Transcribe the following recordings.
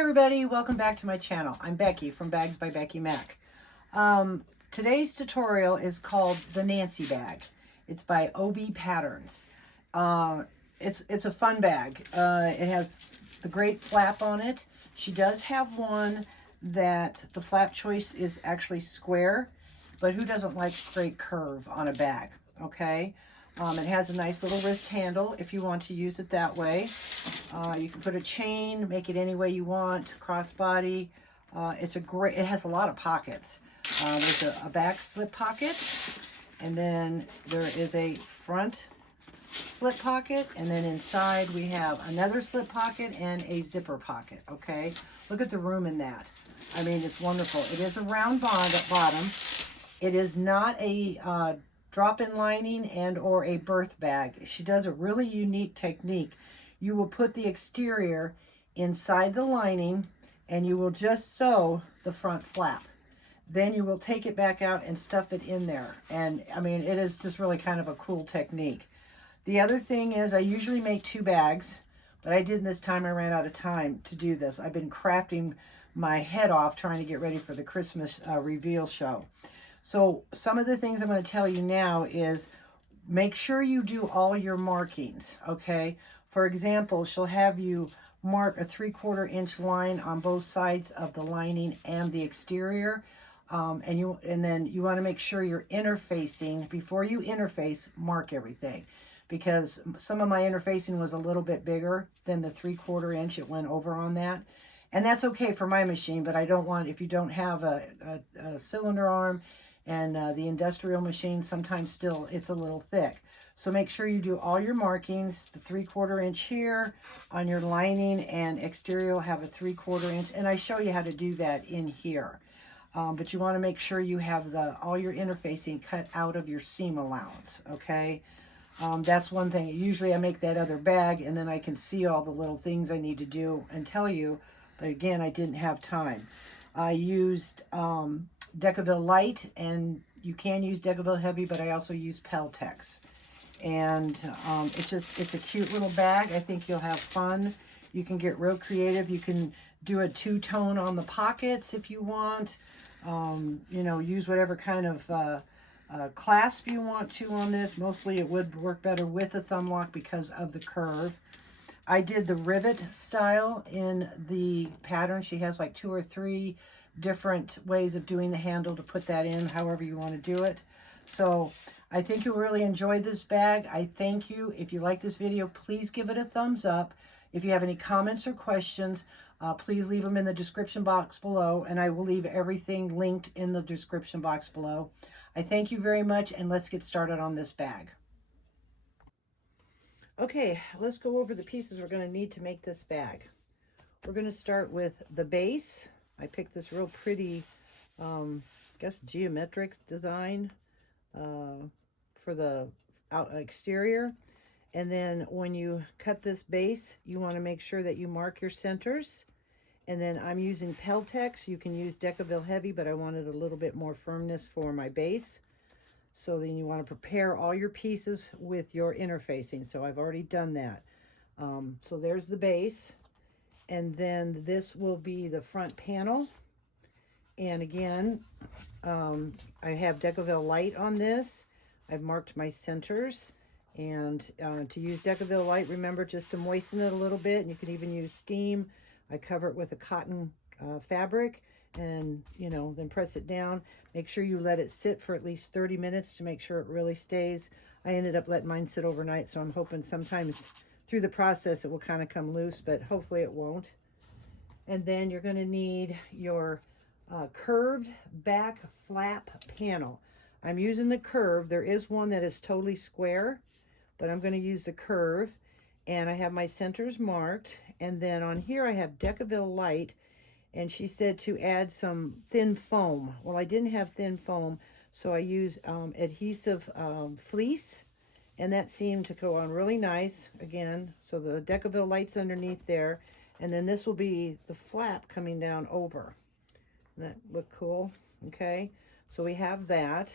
everybody, welcome back to my channel. I'm Becky from Bags by Becky Mac. Today's tutorial is called the Nancy bag. It's by OB Patterns. It's a fun bag. It has the great flap on it. She does have one that the flap choice is actually square, but who doesn't like great curve on a bag, okay? It has a nice little wrist handle if you want to use it that way. You can put a chain, make it any way you want, crossbody. It has a lot of pockets. There's a back slip pocket, and then there is a front slip pocket, and then inside we have another slip pocket and a zipper pocket, okay? Look at the room in that. I mean, it's wonderful. It is a round bottom. It is not a drop-in lining and or a birth bag. She does a really unique technique. You will put the exterior inside the lining and you will just sew the front flap. Then you will take it back out and stuff it in there. And I mean, it is just really kind of a cool technique. The other thing is I usually make 2 bags, but I didn't this time. I ran out of time to do this. I've been crafting my head off trying to get ready for the Christmas reveal show. So some of the things I'm going to tell you now is make sure you do all your markings, okay? For example, she'll have you mark a 3/4 inch line on both sides of the lining and the exterior. And then you want to make sure you're interfacing. Before you interface, mark everything. Because some of my interfacing was a little bit bigger than the 3/4 inch. It went over on that. And that's okay for my machine, but I don't want, if you don't have a cylinder arm, and the industrial machine, sometimes still it's a little thick. So make sure you do all your markings. The 3/4 inch here on your lining, and exterior will have a 3/4 inch. And I show you how to do that in here. But you want to make sure you have all your interfacing cut out of your seam allowance, okay? That's one thing. Usually I make that other bag and then I can see all the little things I need to do and tell you. But again, I didn't have time. I used Decaville Light, and you can use Decaville Heavy, but I also use Peltex. And it's a cute little bag. I think you'll have fun. You can get real creative. You can do a 2-tone on the pockets if you want. You know, use whatever kind of clasp you want to on this. Mostly it would work better with a thumb lock because of the curve. I did the rivet style in the pattern. She has like 2 or 3 different ways of doing the handle to put that in, however you want to do it. So I think you'll really enjoy this bag. I thank you. If you like this video, please give it a thumbs up. If you have any comments or questions, please leave them in the description box below, and I will leave everything linked in the description box below. I thank you very much, and let's get started on this bag. Okay, let's go over the pieces we're going to need to make this bag. We're going to start with the base. I picked this real pretty, I guess, geometric design for the exterior. And then when you cut this base, you want to make sure that you mark your centers. And then I'm using Peltex. You can use Decaville Heavy, but I wanted a little bit more firmness for my base. So then you want to prepare all your pieces with your interfacing. So I've already done that. So there's the base. And then this will be the front panel. And again, I have Decaville Light on this. I've marked my centers. And to use Decaville Light, remember just to moisten it a little bit. And you can even use steam. I cover it with a cotton fabric, and then press it down. Make sure you let it sit for at least 30 minutes to make sure it really stays. I ended up letting mine sit overnight, so I'm hoping sometimes through the process it will kind of come loose, but hopefully it won't. And then you're going to need your curved back flap panel. I'm using the curve. There is one that is totally square, but I'm going to use the curve. And I have my centers marked. And then on here I have Decaville Light. And she said to add some thin foam. Well, I didn't have thin foam, so I use adhesive fleece. And that seemed to go on really nice. Again, so the Decaville Light's underneath there. And then this will be the flap coming down over. Doesn't that look cool? Okay, so we have that.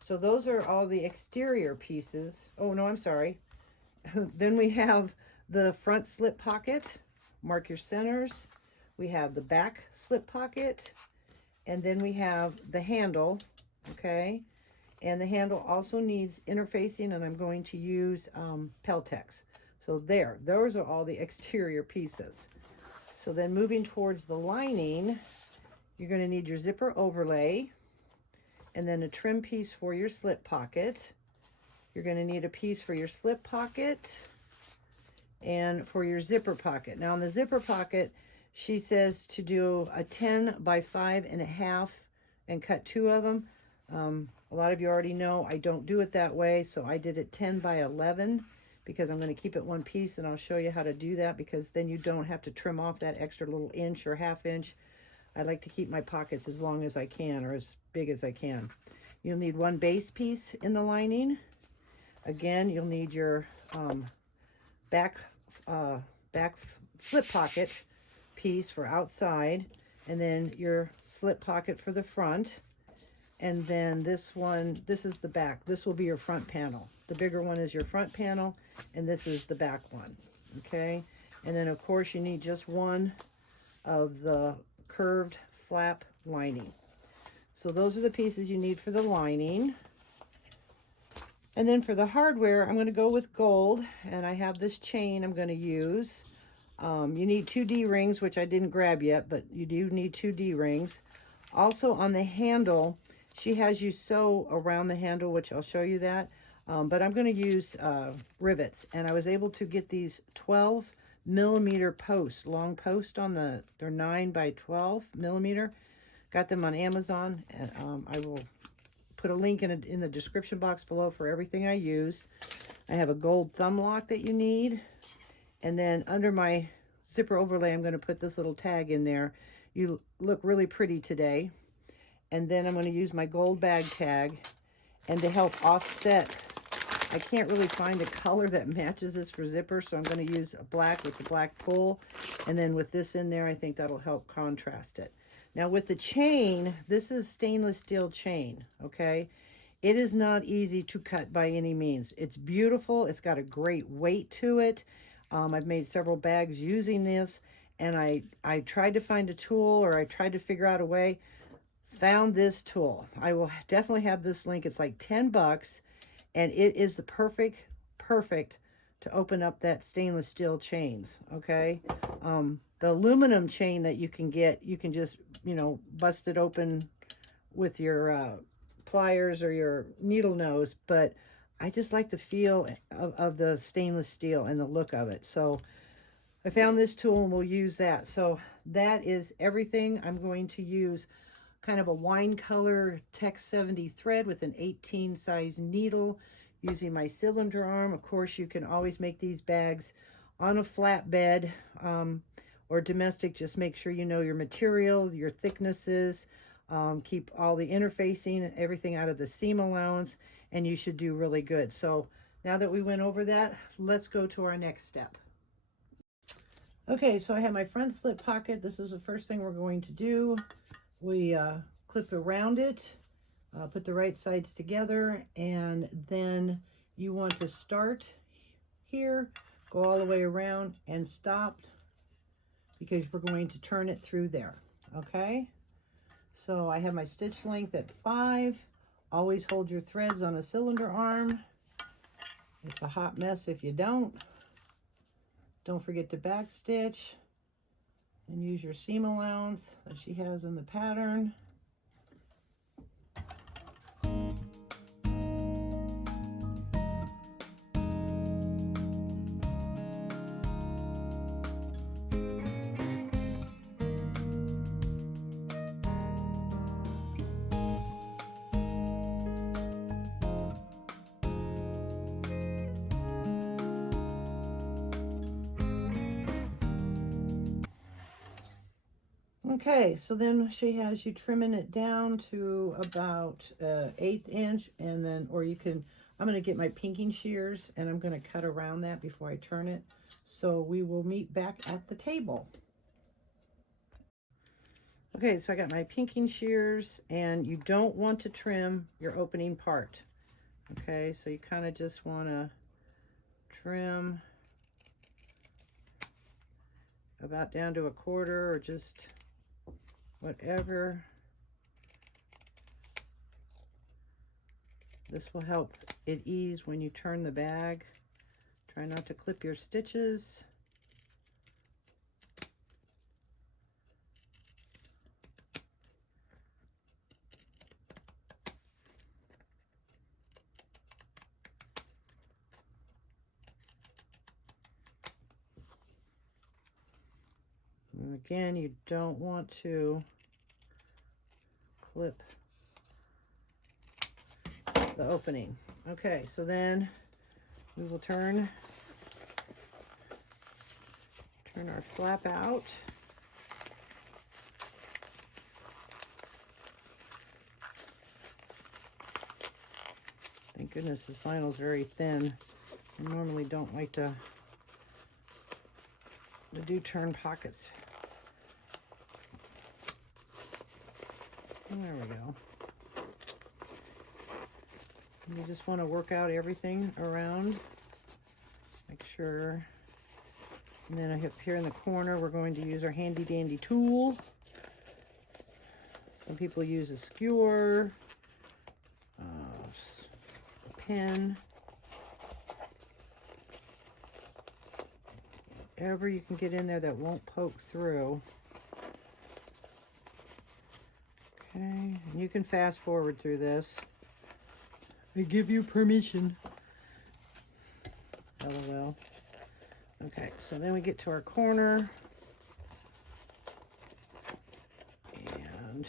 So those are all the exterior pieces. Oh, no, I'm sorry. Then we have the front slip pocket. Mark your centers. we have the back slip pocket, and then we have the handle, okay? And the handle also needs interfacing, and I'm going to use Peltex. So there, those are all the exterior pieces. So then moving towards the lining, you're going to need your zipper overlay, and then a trim piece for your slip pocket. You're going to need a piece for your slip pocket and for your zipper pocket. Now on the zipper pocket, she says to do a 10 by 5.5 and cut 2 of them. A lot of you already know I don't do it that way, so I did it 10 by 11 because I'm going to keep it one piece, and I'll show you how to do that, because then you don't have to trim off that extra little inch or ½ inch. I like to keep my pockets as long as I can, or as big as I can. You'll need one base piece in the lining. Again, you'll need your back slip pocket piece for outside, and then your slip pocket for the front. And then this one, this is the back. This will be your front panel. The bigger one is your front panel, and this is the back one, okay? And then, of course, you need just one of the curved flap lining. So those are the pieces you need for the lining. And then for the hardware, I'm going to go with gold, and I have this chain I'm going to use. You need 2 D-rings, which I didn't grab yet, but you do need 2 D-rings. Also on the handle, she has you sew around the handle, which I'll show you that. But I'm going to use rivets, and I was able to get these 12mm posts, long post on the, they're 9 by 12mm. Got them on Amazon, and I will put a link in the description box below for everything I used. I have a gold thumb lock that you need, and then under my zipper overlay, I'm going to put this little tag in there. You look really pretty today. And then I'm going to use my gold bag tag, and to help offset, I can't really find a color that matches this for zipper, so I'm going to use a black with the black pull, and then with this in there, I think that'll help contrast it. Now with the chain, this is stainless steel chain, okay? It is not easy to cut by any means. It's beautiful. It's got a great weight to it. I've made several bags using this, and I tried to find a tool, or I tried to figure out a way. Found this tool. I will definitely have this link. It's like 10 bucks, and it is the perfect to open up that stainless steel chains, okay? The aluminum chain that you can get, you can just, you know, bust it open with your pliers or your needle nose, but I just like the feel of the stainless steel and the look of it. So I found this tool, and we'll use that. So that is everything. I'm going to use kind of a wine color Tech 70 thread with an 18 size needle, using my cylinder arm. Of course, you can always make these bags on a flatbed or domestic. Just make sure you know your material, your thicknesses, keep all the interfacing, everything out of the seam allowance, and you should do really good. So now that we went over that, let's go to our next step. Okay, so I have my front slip pocket. This is the first thing we're going to do. We clip around it, put the right sides together, and then you want to start here, go all the way around, and stop, because we're going to turn it through there, okay? So I have my stitch length at 5. Always hold your threads on a cylinder arm. It's a hot mess if you don't. Don't forget to back stitch. And use your seam allowance that she has in the pattern. Okay, so then she has you trimming it down to about 1/8 inch, and then, or you can, I'm going to get my pinking shears, and I'm going to cut around that before I turn it. So we will meet back at the table. Okay, so I got my pinking shears, and you don't want to trim your opening part. Okay, so you kind of just want to trim about down to a quarter or just whatever. This will help it ease when you turn the bag. Try not to clip your stitches. And again, you don't want to clip the opening. Okay, so then we will turn our flap out. Thank goodness this vinyl is very thin. I normally don't like to do turn pockets. There we go. You just want to work out everything around. Make sure. And then up here in the corner, we're going to use our handy dandy tool. Some people use a skewer, a pin, whatever you can get in there that won't poke through. Okay, and you can fast forward through this. I give you permission. LOL. Okay, so then we get to our corner. And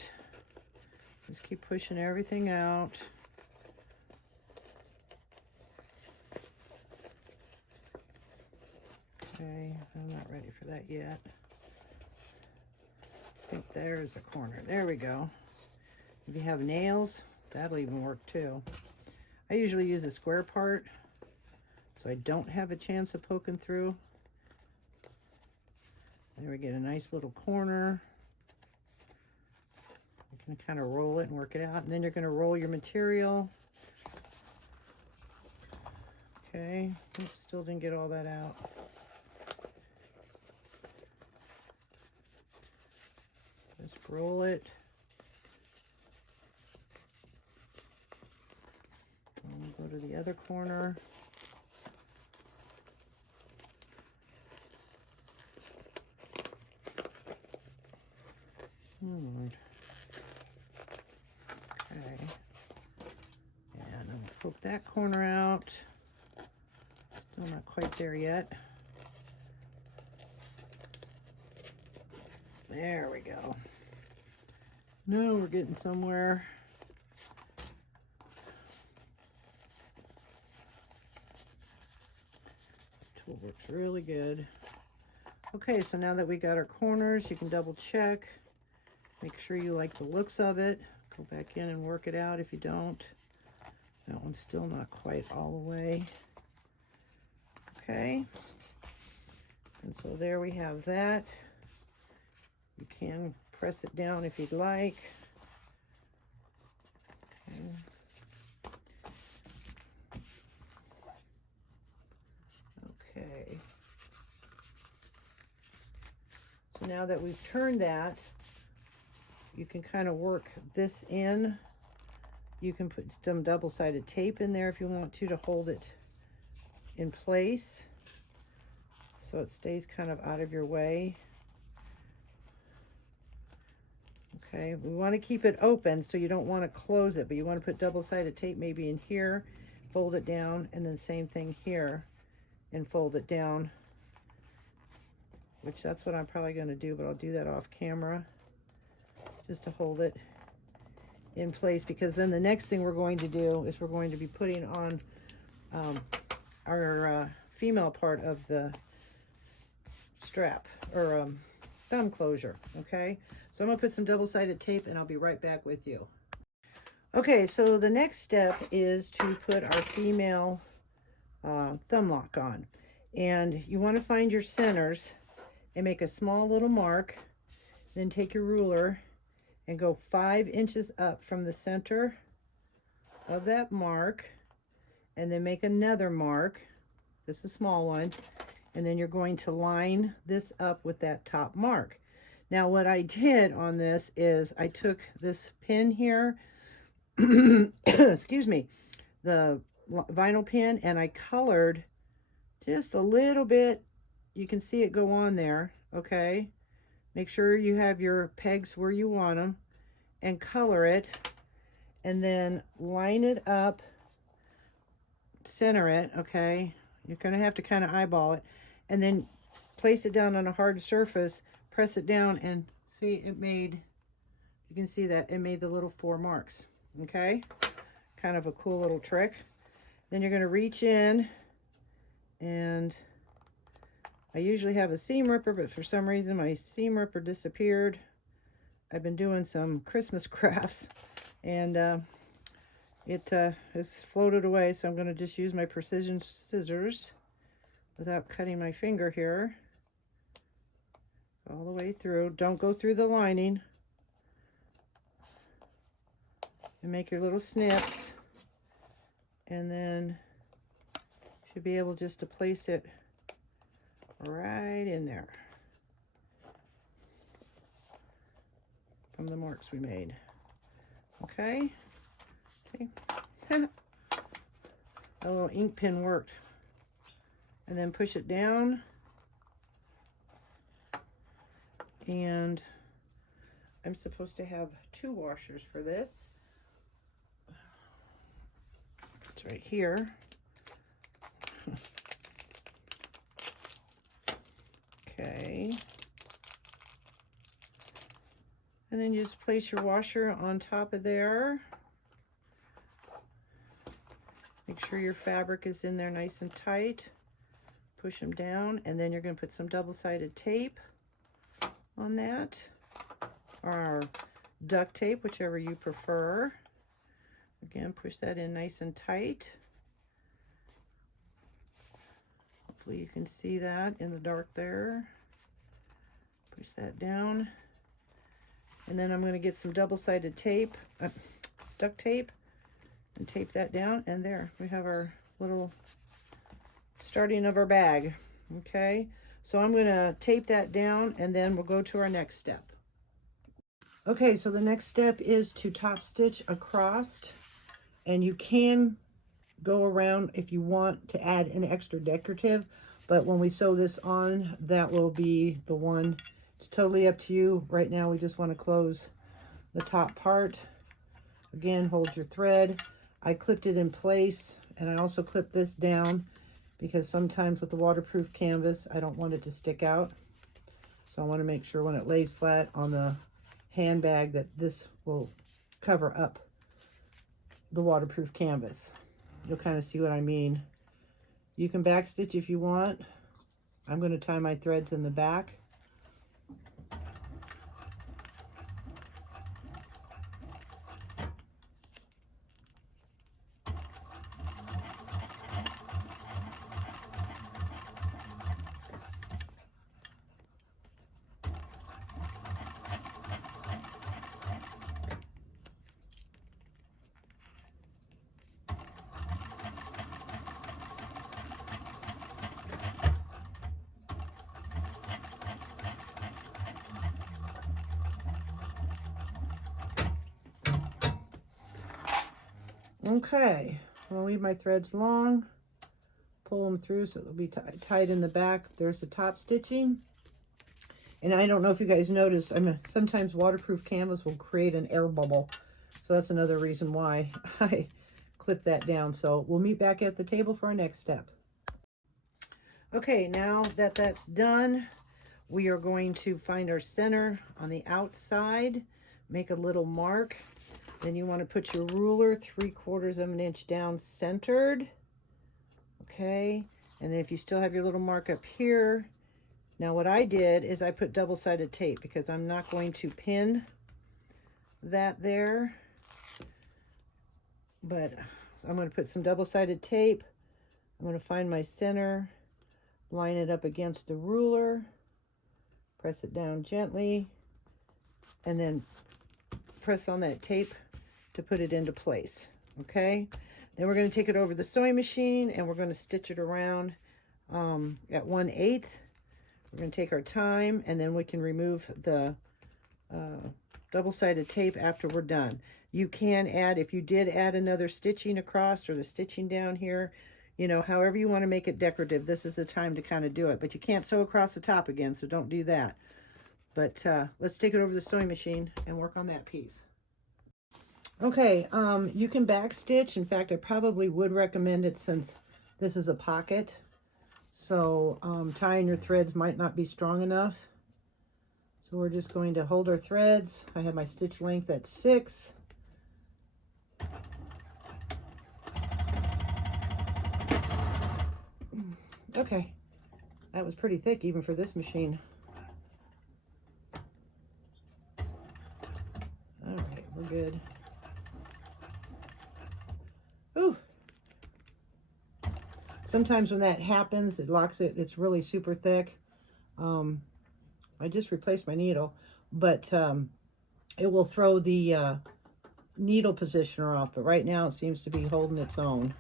just keep pushing everything out. Okay, I'm not ready for that yet. I think there's the corner. There we go. If you have nails, that'll even work too. I usually use a square part, so I don't have a chance of poking through. There we get a nice little corner. You can kind of roll it and work it out, and then you're going to roll your material. Okay, oops, still didn't get all that out. Just roll it. And we'll go to the other corner. Okay. And I'm gonna poke that corner out. Still not quite there yet. There we go. Now we're getting somewhere. Tool works really good. Okay, so now that we got our corners, you can double check. Make sure you like the looks of it. Go back in and work it out if you don't. That one's still not quite all the way. Okay. And so there we have that. You can press it down if you'd like. Okay. Okay. So now that we've turned that, you can kind of work this in. You can put some double-sided tape in there if you want to hold it in place so it stays kind of out of your way. Okay, we want to keep it open, so you don't want to close it, but you want to put double-sided tape maybe in here, fold it down, and then same thing here, and fold it down, which that's what I'm probably going to do, but I'll do that off camera, just to hold it in place, because then the next thing we're going to do is we're going to be putting on our female part of the strap, or thumb closure. Okay, so I'm gonna put some double-sided tape and I'll be right back with you. Okay, so the next step is to put our female thumb lock on, and you want to find your centers and make a small little mark, then take your ruler and go 5 inches up from the center of that mark, and then make another mark, just a small one, and then you're going to line this up with that top mark. Now what I did on this is I took this pin here, excuse me, the vinyl pin, and I colored just a little bit. You can see it go on there, okay? Make sure you have your pegs where you want them, and color it, and then line it up, center it, okay? You're gonna have to kind of eyeball it, and then place it down on a hard surface, press it down, and see, it made, you can see that it made the little 4 marks, okay? Kind of a cool little trick. Then you're going to reach in, and I usually have a seam ripper, but for some reason my seam ripper disappeared. I've been doing some Christmas crafts, and it has floated away, so I'm going to just use my precision scissors without cutting my finger here. All the way through. Don't go through the lining. And make your little snips. And then you should be able just to place it right in there from the marks we made. Okay. See? A little ink pen worked. And then push it down. And I'm supposed to have 2 washers for this. It's right here. Okay. And then you just place your washer on top of there. Make sure your fabric is in there nice and tight. Push them down, and then you're going to put some double-sided tape on that, or duct tape, whichever you prefer. Again, push that in nice and tight. Hopefully you can see that in the dark there. Push that down. And then I'm going to get some double-sided tape, duct tape, and tape that down. And there, we have our little starting of our bag. Okay, so I'm going to tape that down, and then we'll go to our next step. Okay, so the next step is to top stitch across, and you can go around if you want to add an extra decorative, but when we sew this on, that will be the one. It's totally up to you. Right now we just want to close the top part. Again, hold your thread. I clipped it in place, and I also clipped this down because sometimes with the waterproof canvas I don't want it to stick out, so I want to make sure when it lays flat on the handbag that this will cover up the waterproof canvas. You'll kind of see what I mean. You can backstitch if you want. I'm going to tie my threads in the back. Okay, I'll leave my threads long, pull them through so they'll be tied in the back. There's the top stitching. And I don't know if you guys notice, sometimes waterproof canvas will create an air bubble. So that's another reason why I clip that down. So we'll meet back at the table for our next step. Okay, now that that's done, we are going to find our center on the outside, make a little mark. Then you want to put your ruler 3/4 of an inch down centered. Okay, and then if you still have your little mark up here, now what I did is I put double-sided tape because I'm not going to pin that there, but I'm going to put some double-sided tape. I'm going to find my center, line it up against the ruler, press it down gently, and then press on that tape to put it into place. Okay, then we're going to take it over the sewing machine and we're going to stitch it around. at 1/8. We're going to take our time, and then we can remove the double-sided tape after we're done. You can add, if you did add another stitching across or the stitching down here, you know, however you want to make it decorative, this is the time to kind of do it. But you can't sew across the top again, so don't do that. But let's take it over the sewing machine and work on that piece. Okay, you can back stitch. In fact, I probably would recommend it since this is a pocket. So tying your threads might not be strong enough. So we're just going to hold our threads. I have my stitch length at 6. Okay, that was pretty thick even for this machine. All right, we're good. Ooh. Sometimes when that happens, it locks it. It's really super thick. I just replaced my needle, but it will throw the needle positioner off. But right now it seems to be holding its own.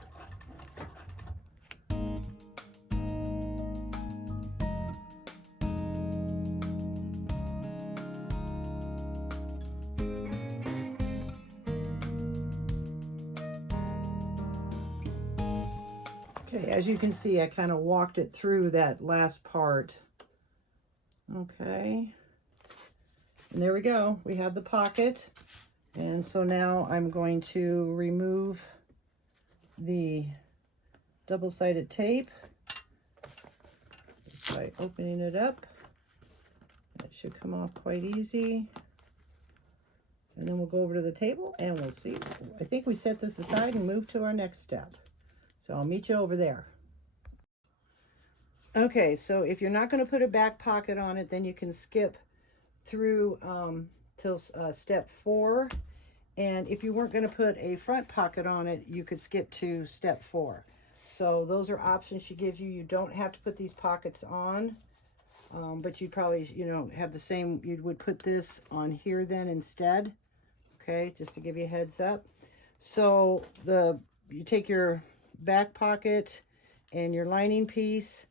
Okay, as you can see, I kind of walked it through that last part. Okay, and there we go. We have the pocket. And so now I'm going to remove the double-sided tape just by opening it up. It should come off quite easy. And then we'll go over to the table and we'll see. I think we set this aside and move to our next step. So I'll meet you over there. Okay, so if you're not going to put a back pocket on it, then you can skip through till step 4. And if you weren't going to put a front pocket on it, you could skip to step 4. So those are options she gives you. You don't have to put these pockets on, but you'd probably, you know, have the same, you would put this on here then instead. Okay, just to give you a heads up. So you take your back pocket and your lining piece.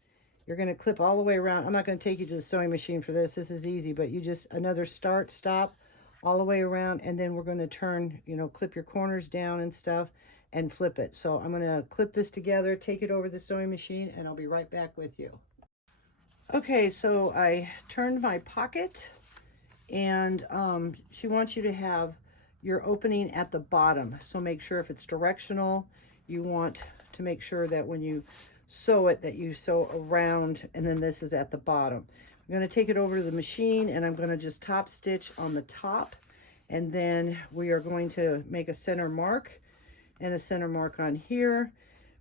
You're going to clip all the way around. I'm not going to take you to the sewing machine for this. This is easy, but you just another start, stop all the way around, and then we're going to turn, you know, clip your corners down and stuff and flip it. So I'm going to clip this together, take it over the sewing machine, and I'll be right back with you. Okay, so I turned my pocket, and she wants you to have your opening at the bottom. So make sure if it's directional, you want to make sure that when you sew it, that you sew around, and then this is at the bottom. I'm going to take it over to the machine, and I'm going to just top stitch on the top, and then we are going to make a center mark and a center mark on here.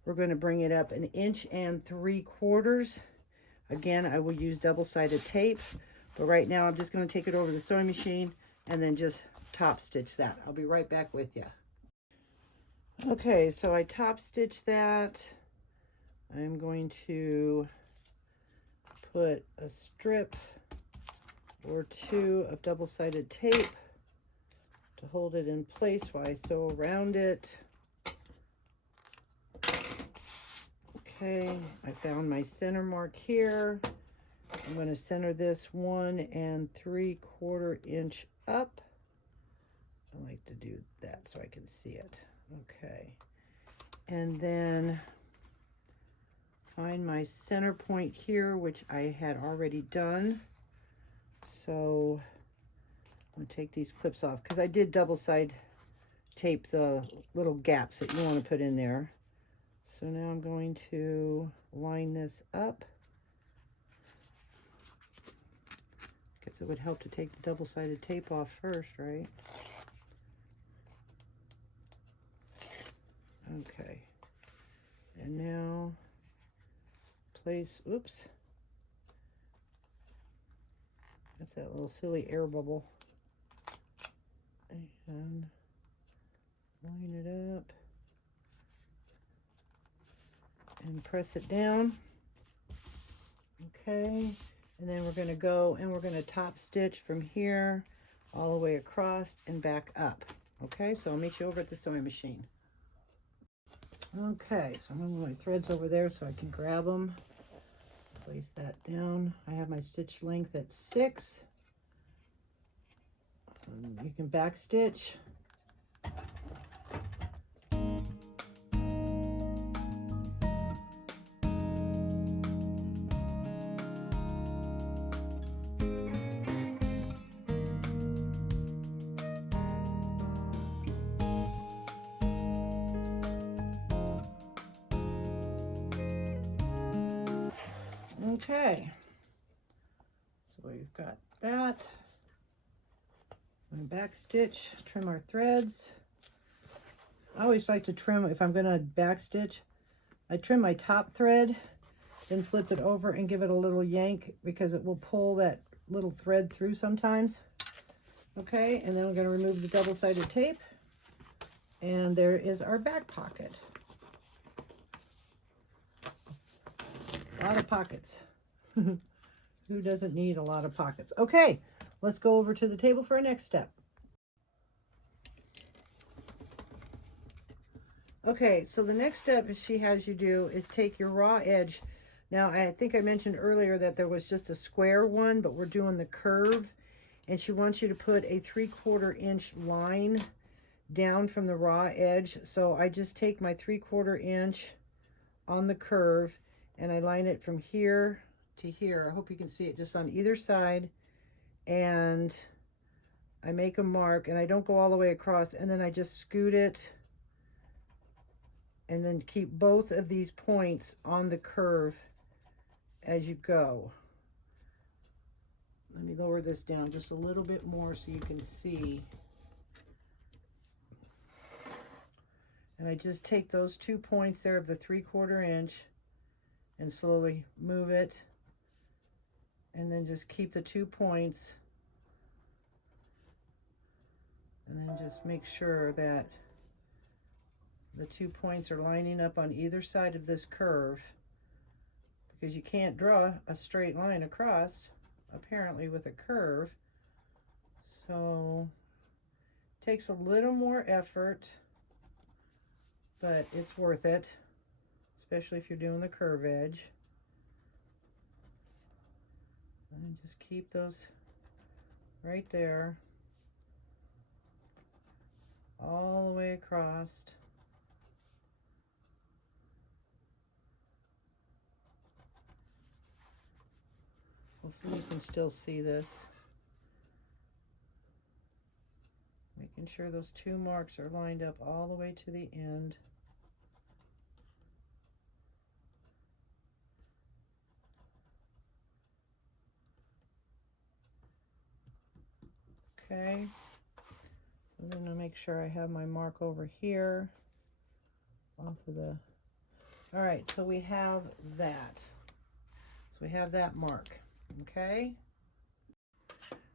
We're going to bring it up 1 3/4 inches. Again, I will use double-sided tape, but right now I'm just going to take it over the sewing machine and then just top stitch that. I'll be right back with you. Okay, so I top stitch that. I'm going to put a strip or 2 of double-sided tape to hold it in place while I sew around it. Okay, I found my center mark here. I'm going to center this 1 3/4 inches up. I like to do that so I can see it. Okay, and then find my center point here, which I had already done. So I'm going to take these clips off because I did double-side tape the little gaps that you want to put in there. So now I'm going to line this up because it would help to take the double-sided tape off first, right? Okay, and now place, oops, that's that little silly air bubble, and line it up and press it down. Okay, and then we're going to go and we're going to top stitch from here all the way across and back up. Okay, so I'll meet you over at the sewing machine. Okay, so I'm going to move my threads over there so I can grab them. Place that down. I have my stitch length at 6. You can back stitch. Okay, so we've got that. I'm going to back stitch, trim our threads. I always like to trim, if I'm going to back stitch, I trim my top thread, then flip it over and give it a little yank because it will pull that little thread through sometimes. Okay, and then I'm going to remove the double-sided tape, and there is our back pocket. A lot of pockets. Who doesn't need a lot of pockets? Okay, let's go over to the table for our next step. Okay, so the next step she has you do is take your raw edge. Now, I think I mentioned earlier that there was just a square one, but we're doing the curve. And she wants you to put a 3/4 inch line down from the raw edge. So I just take my 3/4 inch on the curve and I line it from here to here. I hope you can see it just on either side. And I make a mark, and I don't go all the way across, and then I just scoot it and then keep both of these points on the curve as you go. Let me lower this down just a little bit more so you can see. And I just take those 2 points there of the 3/4 inch and slowly move it, and then just keep the 2 points, and then just make sure that the 2 points are lining up on either side of this curve, because you can't draw a straight line across apparently with a curve. So it takes a little more effort, but it's worth it, especially if you're doing the curve edge. And just keep those right there all the way across. Hopefully you can still see this. Making sure those 2 marks are lined up all the way to the end. Okay, so then I'll make sure I have my mark over here off of the, all right, so we have that. So we have that mark, okay?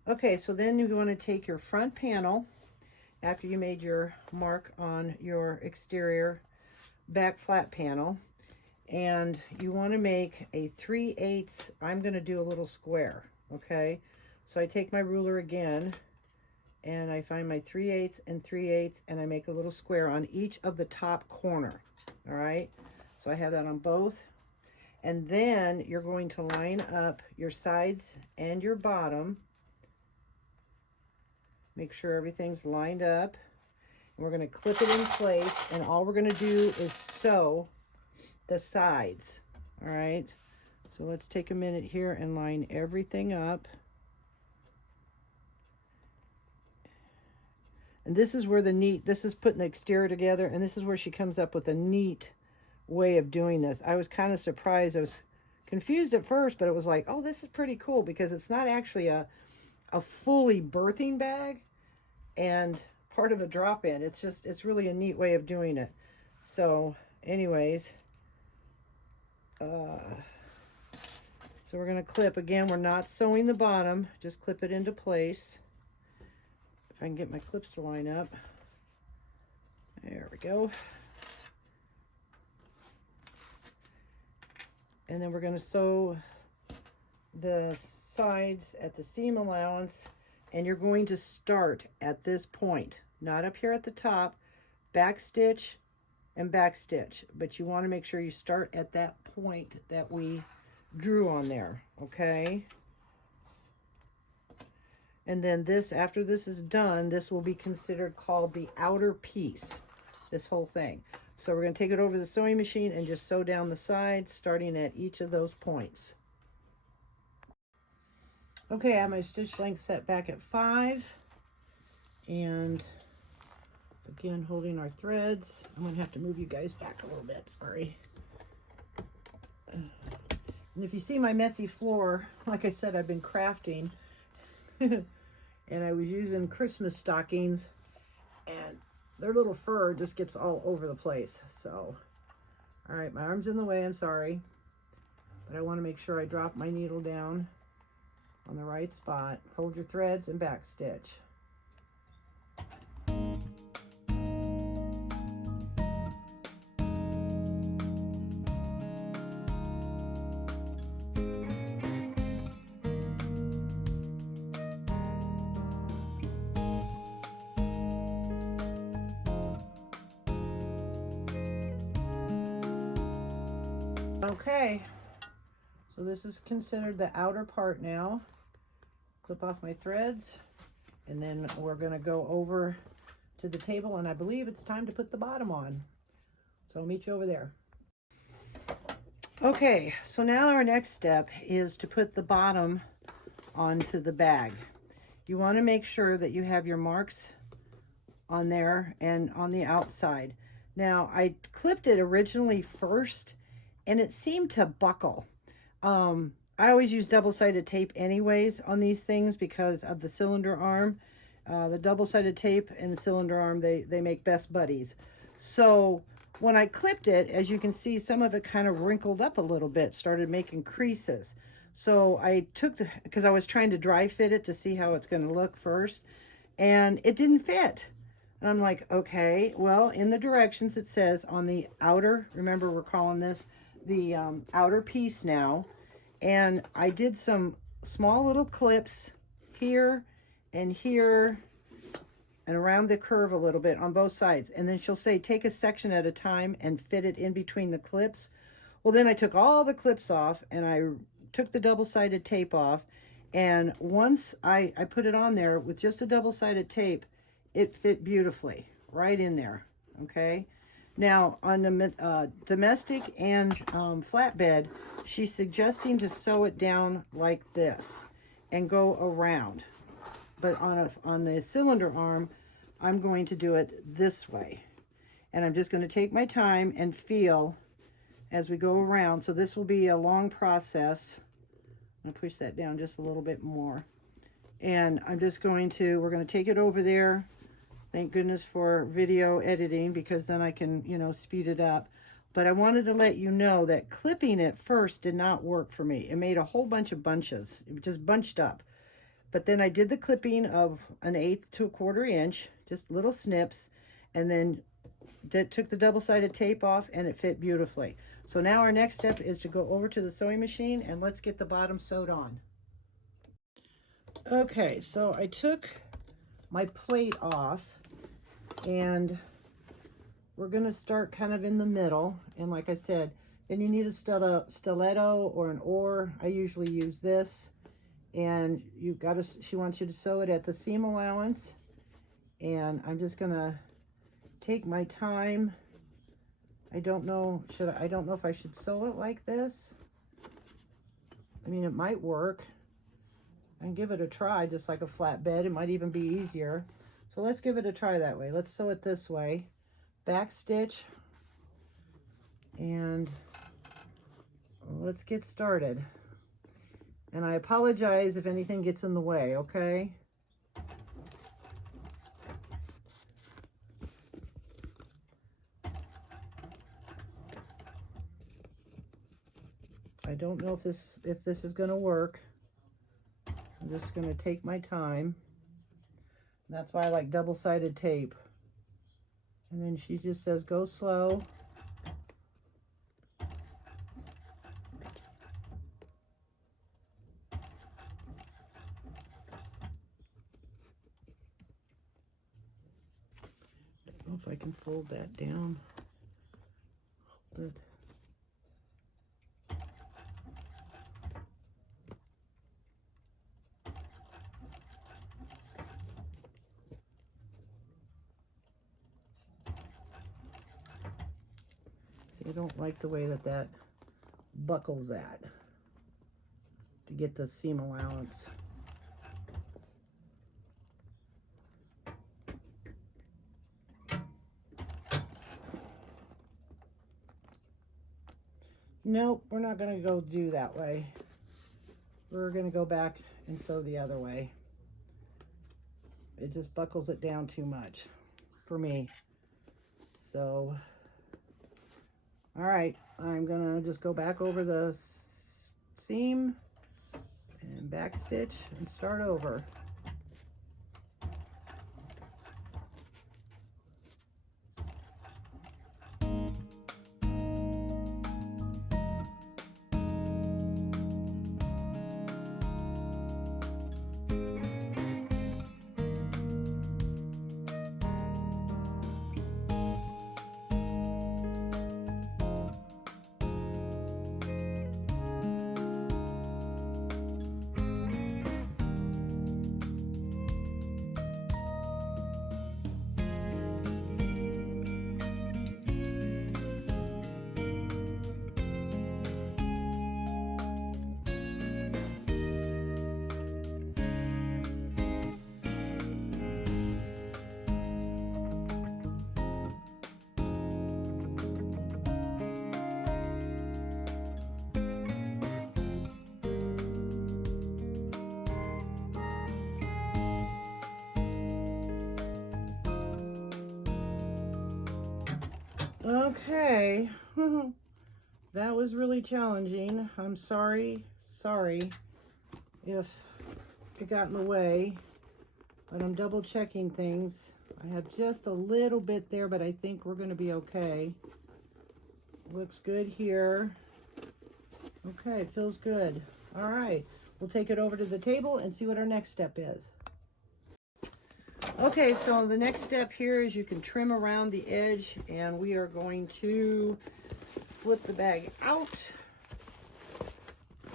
Okay, so then you want to take your front panel after you made your mark on your exterior back flat panel, and you want to make a 3/8. I'm going to do a little square, okay? So I take my ruler again, and I find my 3/8 and 3/8, and I make a little square on each of the top corner, all right? So I have that on both. And then you're going to line up your sides and your bottom. Make sure everything's lined up. And we're going to clip it in place, and all we're going to do is sew the sides, all right? So let's take a minute here and line everything up. And this is where this is putting the exterior together, and this is where she comes up with a neat way of doing this. I was kind of surprised. I was confused at first, but it was like, oh, this is pretty cool, because it's not actually a fully birthing bag and part of a drop-in. It's really a neat way of doing it. So anyways, so we're going to clip again. We're not sewing the bottom, just clip it into place. If I can get my clips to line up. There we go. And then we're going to sew the sides at the seam allowance, and you're going to start at this point, not up here at the top, back stitch and back stitch, but you want to make sure you start at that point that we drew on there, okay? And then this, after this is done, this will be considered called the outer piece, this whole thing. So we're going to take it over the sewing machine and just sew down the sides, starting at each of those points. Okay, I have my stitch length set back at 5. And again, holding our threads. I'm going to have to move you guys back a little bit, sorry. And if you see my messy floor, like I said, I've been crafting. And I was using Christmas stockings, and their little fur just gets all over the place. So, all right, my arm's in the way, I'm sorry. But I want to make sure I drop my needle down on the right spot. Hold your threads and back stitch. Okay, so this is considered the outer part now. Clip off my threads, and then we're going to go over to the table, and I believe it's time to put the bottom on. So I'll meet you over there. Okay, so now our next step is to put the bottom onto the bag. You want to make sure that you have your marks on there and on the outside. Now, I clipped it originally first, and it seemed to buckle. I always use double-sided tape anyways on these things because of the cylinder arm. The double-sided tape and the cylinder arm, they make best buddies. So when I clipped it, as you can see, some of it kind of wrinkled up a little bit, started making creases. So I took because I was trying to dry fit it to see how it's going to look first, and it didn't fit. And I'm like, okay, well, in the directions it says on the outer, remember we're calling this the outer piece now, and I did some small little clips here and here and around the curve a little bit on both sides, and then she'll say take a section at a time and fit it in between the clips. Well, then I took all the clips off and I took the double-sided tape off, and once I put it on there with just a double-sided tape, it fit beautifully right in there. Okay, now on the domestic and flatbed, she's suggesting to sew it down like this and go around, but on the cylinder arm, I'm going to do it this way, and I'm just going to take my time and feel as we go around. So this will be a long process. I'm going to push that down just a little bit more, and we're going to take it over there. Thank goodness for video editing, because then I can, you know, speed it up. But I wanted to let you know that clipping it first did not work for me. It made a whole bunch of bunches. It just bunched up. But then I did the clipping of 1/8 to 1/4 inch, just little snips, and then took the double-sided tape off, and it fit beautifully. So now our next step is to go over to the sewing machine, and let's get the bottom sewed on. Okay, so I took my plate off, and we're going to start kind of in the middle. And like I said, then you need a stiletto or an oar. I usually use this. And she wants you to sew it at the seam allowance. And I'm just going to take my time. I don't know if I should sew it like this. I mean, it might work. I can give it a try, just like a flatbed. It might even be easier. So let's give it a try that way. Let's sew it this way. Back stitch. And let's get started. And I apologize if anything gets in the way, okay? I don't know if this is going to work. I'm just going to take my time. And that's why I like double-sided tape. And then she just says, go slow. I don't know if I can fold that down. Hold it. don't like the way that that buckles at to get the seam allowance. Nope, we're not going to go do that way. We're going to go back and sew the other way. It just buckles it down too much for me. So, all right, I'm going to just go back over the seam and back stitch and start over. Okay, that was really challenging. I'm sorry if it got in the way, but I'm double checking things. I have just a little bit there, but I think we're going to be okay. Looks good here. Okay, feels good. All right, we'll take it over to the table and see what our next step is. Okay, so the next step here is you can trim around the edge, and we are going to flip the bag out.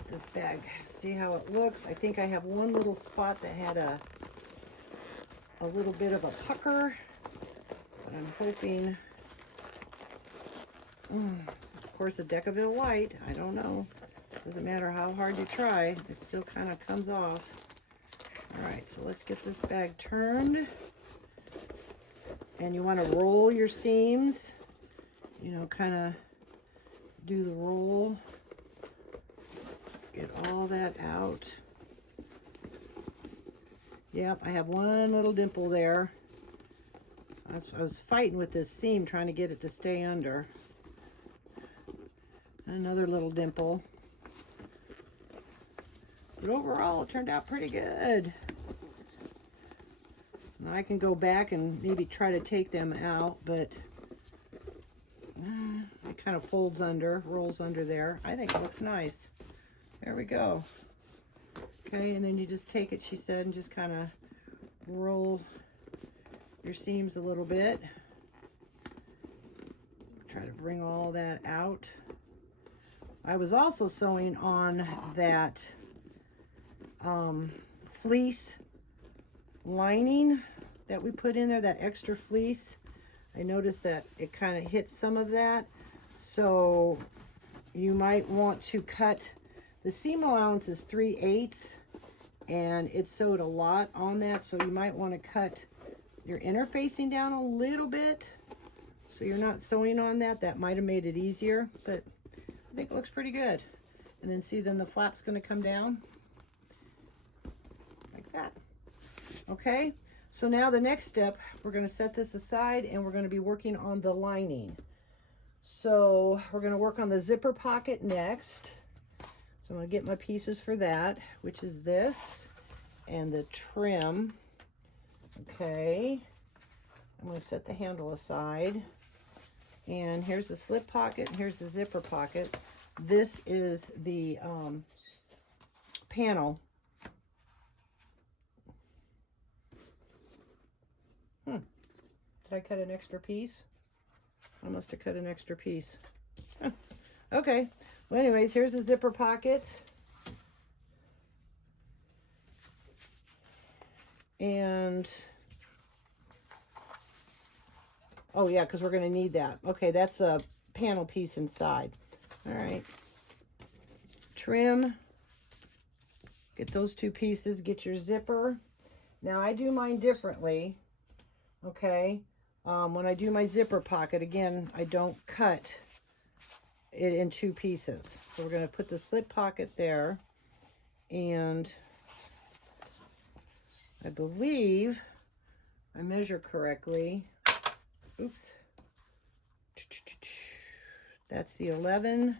This bag, see how it looks? I think I have one little spot that had a little bit of a pucker, but I'm hoping, of course, a Decaville white, I don't know. Doesn't matter how hard you try, it still kind of comes off. All right, so let's get this bag turned. And you want to roll your seams, you know, kind of do the roll. Get all that out. Yep, I have one little dimple there. I was fighting with this seam, trying to get it to stay under. Another little dimple. But overall, it turned out pretty good. Now I can go back and maybe try to take them out, but it kind of folds under, rolls under there. I think it looks nice. There we go. Okay, and then you just take it, she said, and just kind of roll your seams a little bit. Try to bring all that out. I was also sewing on that fleece lining that we put in there, that extra fleece. I noticed that it kind of hit some of that, so you might want to cut. The seam allowance is 3/8, and it sewed a lot on that, so you might want to cut your interfacing down a little bit so you're not sewing on that. That might have made it easier, but I think it looks pretty good. And then see, then the flap's going to come down like that. Okay, so now the next step, we're going to set this aside and we're going to be working on the lining. So we're going to work on the zipper pocket next. So I'm going to get my pieces for that, which is this and the trim. Okay, I'm going to set the handle aside. And here's the slip pocket, and here's the zipper pocket. This is the panel. Did I cut an extra piece? I must have cut an extra piece. Okay, well anyways, here's the zipper pocket. And, oh yeah, because we're going to need that. Okay, that's a panel piece inside. All right. Trim. Get those two pieces. Get your zipper. Now, I do mine differently. Okay. When I do my zipper pocket, again, I don't cut it in two pieces. So we're going to put the slip pocket there. And I believe I measure correctly. Oops. That's the 11.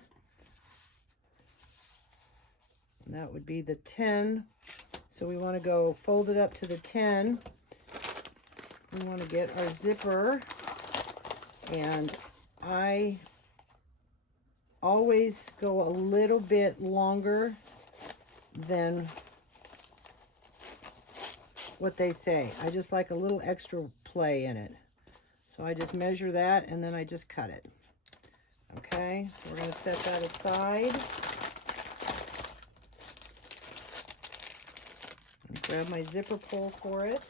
And that would be the 10. So we want to go fold it up to the 10. We want to get our zipper. And I always go a little bit longer than what they say. I just like a little extra play in it. So I just measure that and then I just cut it. Okay, so we're going to set that aside. Grab my zipper pull for it.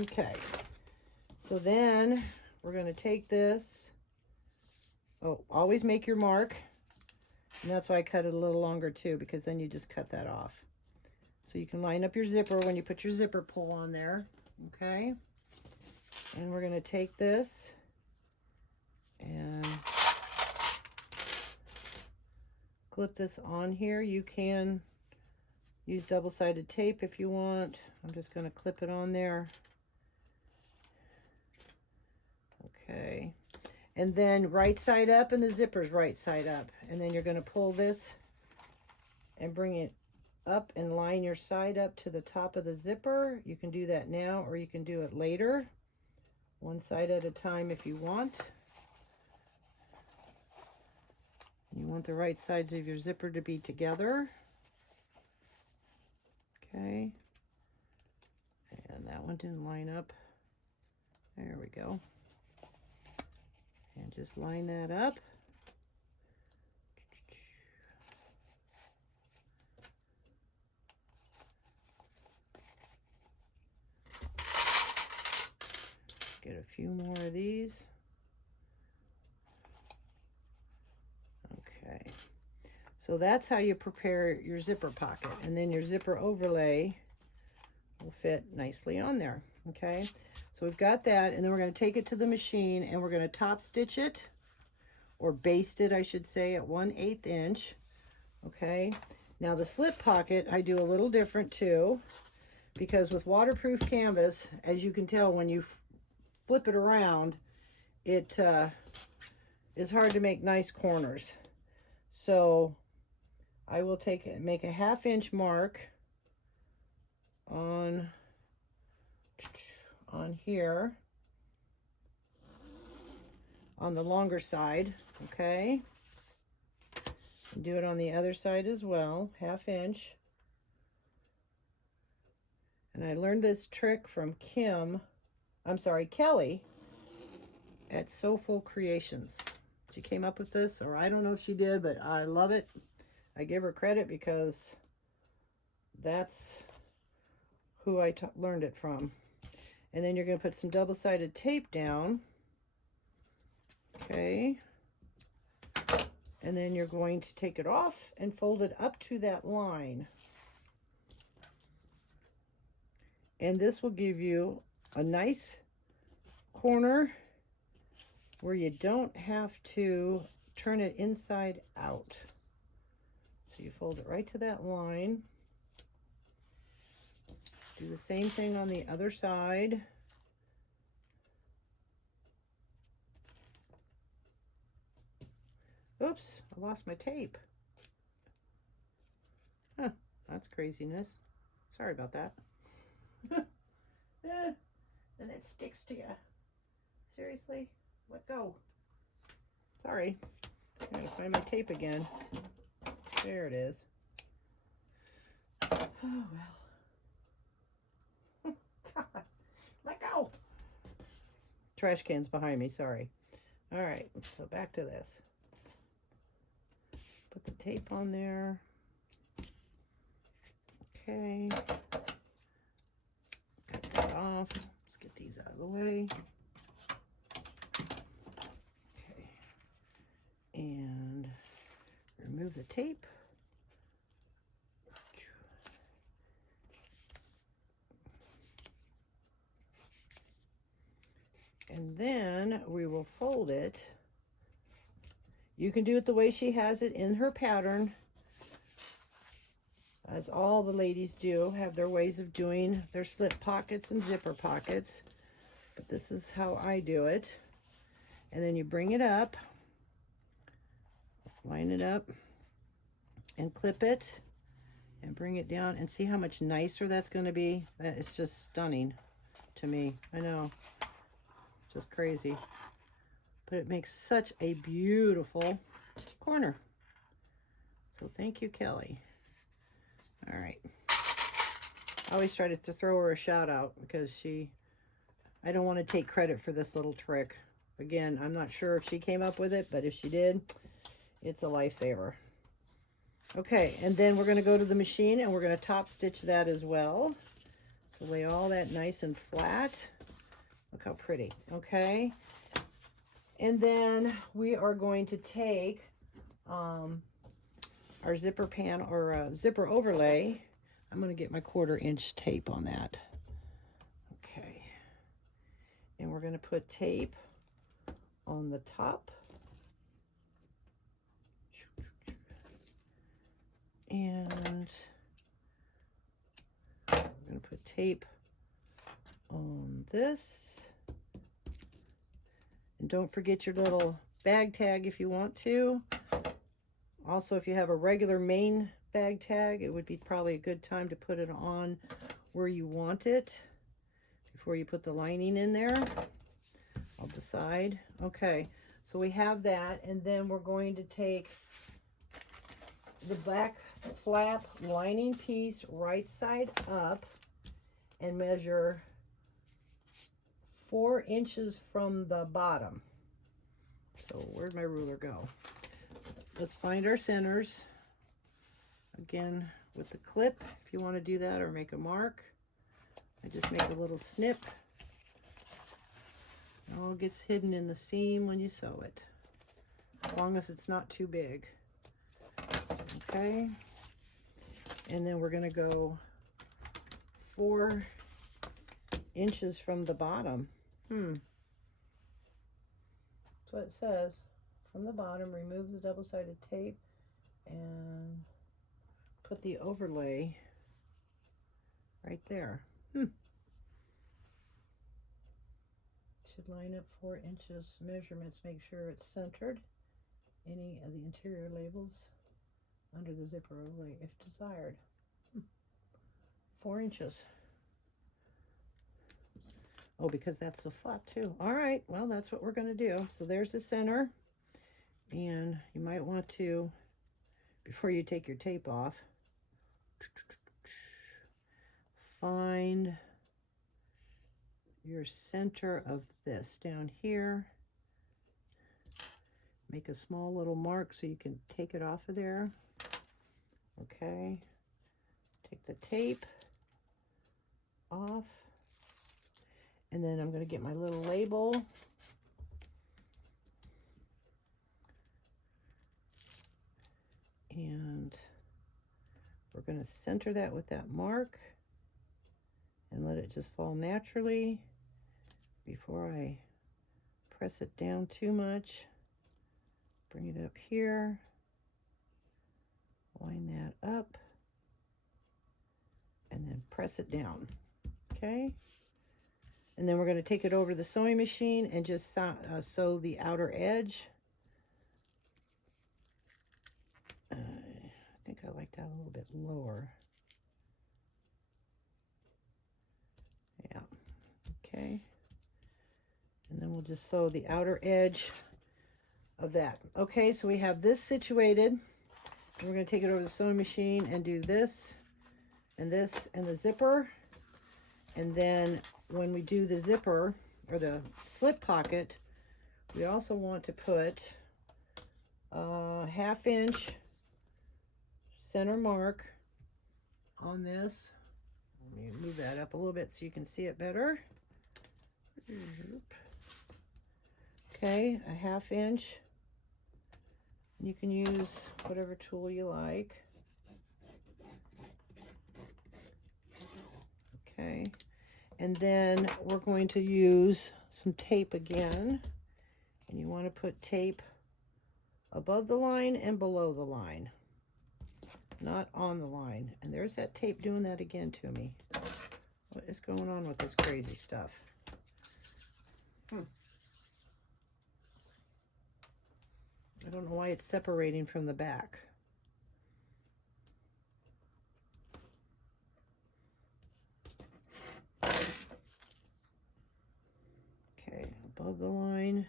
Okay, so then we're going to take this. Oh, always make your mark. And that's why I cut it a little longer too, because then you just cut that off. So you can line up your zipper when you put your zipper pull on there. Okay. And we're going to take this and clip this on here. You can use double-sided tape if you want. I'm just going to clip it on there. Okay. And then right side up, and the zipper's right side up. And then you're going to pull this and bring it up and line your side up to the top of the zipper. You can do that now, or you can do it later. One side at a time if you want. You want the right sides of your zipper to be together. Okay. And that one didn't line up. There we go. And just line that up. Get a few more of these. Okay. So that's how you prepare your zipper pocket. And then your zipper overlay will fit nicely on there. Okay. So we've got that, and then we're going to take it to the machine and we're going to top stitch it, or baste it, I should say, at 1/8 inch. Okay. Now the slip pocket, I do a little different too, because with waterproof canvas, as you can tell, when you flip it around, it is hard to make nice corners. So I will make a 1/2 inch mark on here on the longer side. Okay, and do it on the other side as well, 1/2 inch. And I learned this trick from Kelly at Soulful Creations. She came up with this, or I don't know if she did, but I love it. I give her credit because that's who I learned it from. And then you're going to put some double-sided tape down. Okay. And then you're going to take it off and fold it up to that line. And this will give you a nice corner where you don't have to turn it inside out. So you fold it right to that line. Do the same thing on the other side. Oops, I lost my tape. Huh, that's craziness. Sorry about that. And it sticks to you. Seriously? Let go. Sorry. I'm going to find my tape again. There it is. Oh, well. God. Let go. Trash can's behind me. Sorry. All right. So back to this. Put the tape on there. Okay. Cut that off. Let's get these out of the way. tape. And then we will fold it. You can do it the way she has it in her pattern. As all the ladies do, have their ways of doing their slip pockets and zipper pockets. But this is how I do it. And then you bring it up, line it up, and clip it, and bring it down, and see how much nicer that's going to be. It's just stunning to me. I know. Just crazy. But it makes such a beautiful corner. So thank you, Kelly. All right. I always try to throw her a shout out because I don't want to take credit for this little trick. Again, I'm not sure if she came up with it, but if she did, it's a lifesaver. Okay, and then we're going to go to the machine and we're going to top stitch that as well. So lay all that nice and flat. Look how pretty. Okay. And then we are going to take our zipper pan or zipper overlay. I'm going to get my 1/4 inch tape on that. Okay. And we're going to put tape on the top. And we're going to put tape on this. And don't forget your little bag tag if you want to. Also, if you have a regular main bag tag, it would be probably a good time to put it on where you want it before you put the lining in there. I'll decide. Okay, so we have that, and then we're going to take the back flap lining piece right side up and measure 4 inches from the bottom. So where'd my ruler go? Let's find our centers. Again, with the clip, if you want to do that or make a mark. I just make a little snip. It all gets hidden in the seam when you sew it, as long as it's not too big. Okay, and then we're going to go 4 inches from the bottom. That's what it says. From the bottom, remove the double-sided tape and put the overlay right there. Should line up 4 inches measurements. Make sure it's centered. Any of the interior labels under the zipper overlay if desired. 4 inches. Oh, because that's the flap too. All right, well, that's what we're going to do. So there's the center. And you might want to, before you take your tape off, find your center of this down here. Make a small little mark so you can take it off of there. Okay. Take the tape off. And then I'm going to get my little label. And we're going to center that with that mark and let it just fall naturally before I press it down too much. Bring it up here, line that up, and then press it down. Okay, and then we're going to take it over the sewing machine and just sew the outer edge. I think I like that a little bit lower. Yeah, okay. And then we'll just sew the outer edge of that. Okay, so we have this situated. We're going to take it over the sewing machine and do this and this and the zipper. And then when we do the zipper or the slip pocket, we also want to put a 1/2 inch center mark on this. Let me move that up a little bit so you can see it better. Okay, a 1/2 inch You can use whatever tool you like. Okay, and then we're going to use some tape again. And you want to put tape above the line and below the line, not on the line. And there's that tape doing that again to me. What is going on with this crazy stuff? I don't know why it's separating from the back. Okay, above the line.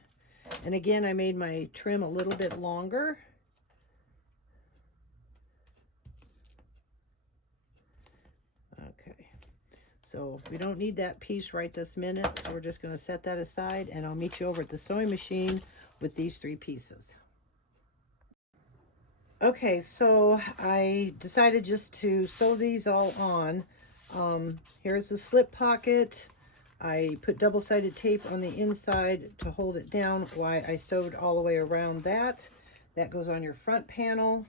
And again, I made my trim a little bit longer. Okay, so we don't need that piece right this minute, so we're just going to set that aside, and I'll meet you over at the sewing machine with these 3 pieces. Okay, so I decided just to sew these all on. Here's the slip pocket. I put double-sided tape on the inside to hold it down while I sewed all the way around that. That goes on your front panel,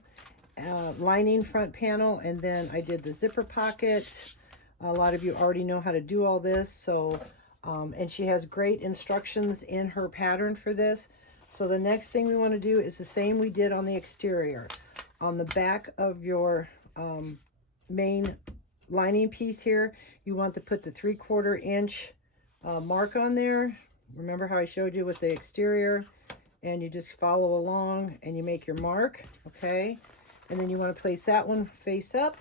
lining front panel, and then I did the zipper pocket. A lot of you already know how to do all this, so and she has great instructions in her pattern for this. So the next thing we want to do is the same we did on the exterior. On the back of your main lining piece here, you want to put the 3/4 inch mark on there. Remember how I showed you with the exterior? And you just follow along and you make your mark, okay? And then you want to place that one face up.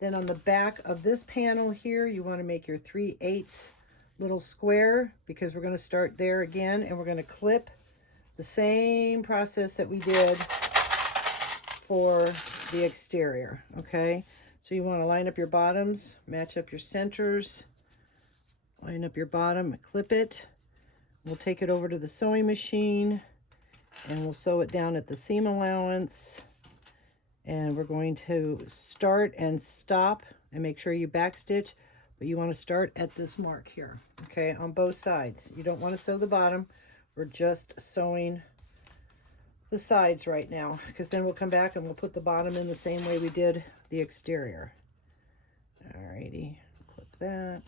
Then on the back of this panel here, you want to make your 3/8 little square, because we're going to start there again, and we're going to clip the same process that we did for the exterior, okay? So you want to line up your bottoms, match up your centers, line up your bottom, clip it. We'll take it over to the sewing machine and we'll sew it down at the seam allowance. And we're going to start and stop, and make sure you backstitch, but you want to start at this mark here, okay, on both sides. You don't want to sew the bottom. We're just sewing the sides right now, because then we'll come back and we'll put the bottom in the same way we did the exterior. Alrighty, clip that,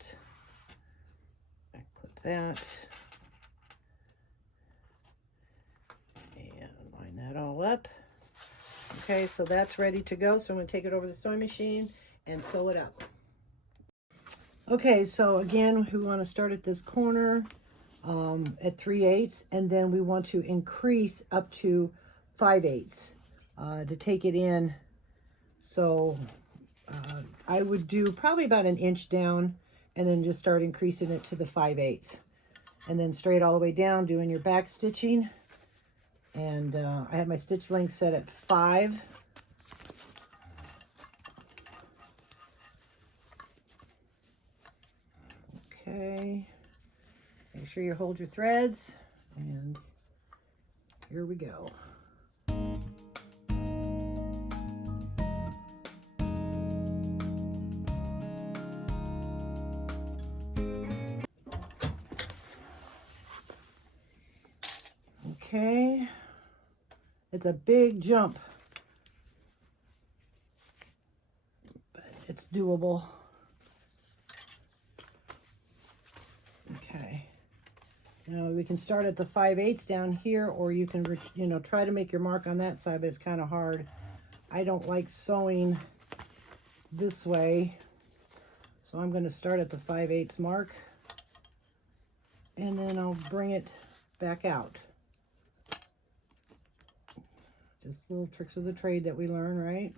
clip that, and line that all up. Okay, so that's ready to go. So I'm going to take it over the sewing machine and sew it up. Okay, so again, we want to start at this corner at 3/8, and then we want to increase up to 5/8 to take it in. So I would do probably about 1 inch down, and then just start increasing it to the 5/8, and then straight all the way down, doing your back stitching. And I have my stitch length set at 5. Okay, make sure you hold your threads, and here we go. Okay, it's a big jump, but it's doable. Okay, now we can start at the 5/8 down here, or you can, you know, try to make your mark on that side, but it's kind of hard. I don't like sewing this way, so I'm going to start at the 5/8 mark, and then I'll bring it back out. Just little tricks of the trade that we learn, right?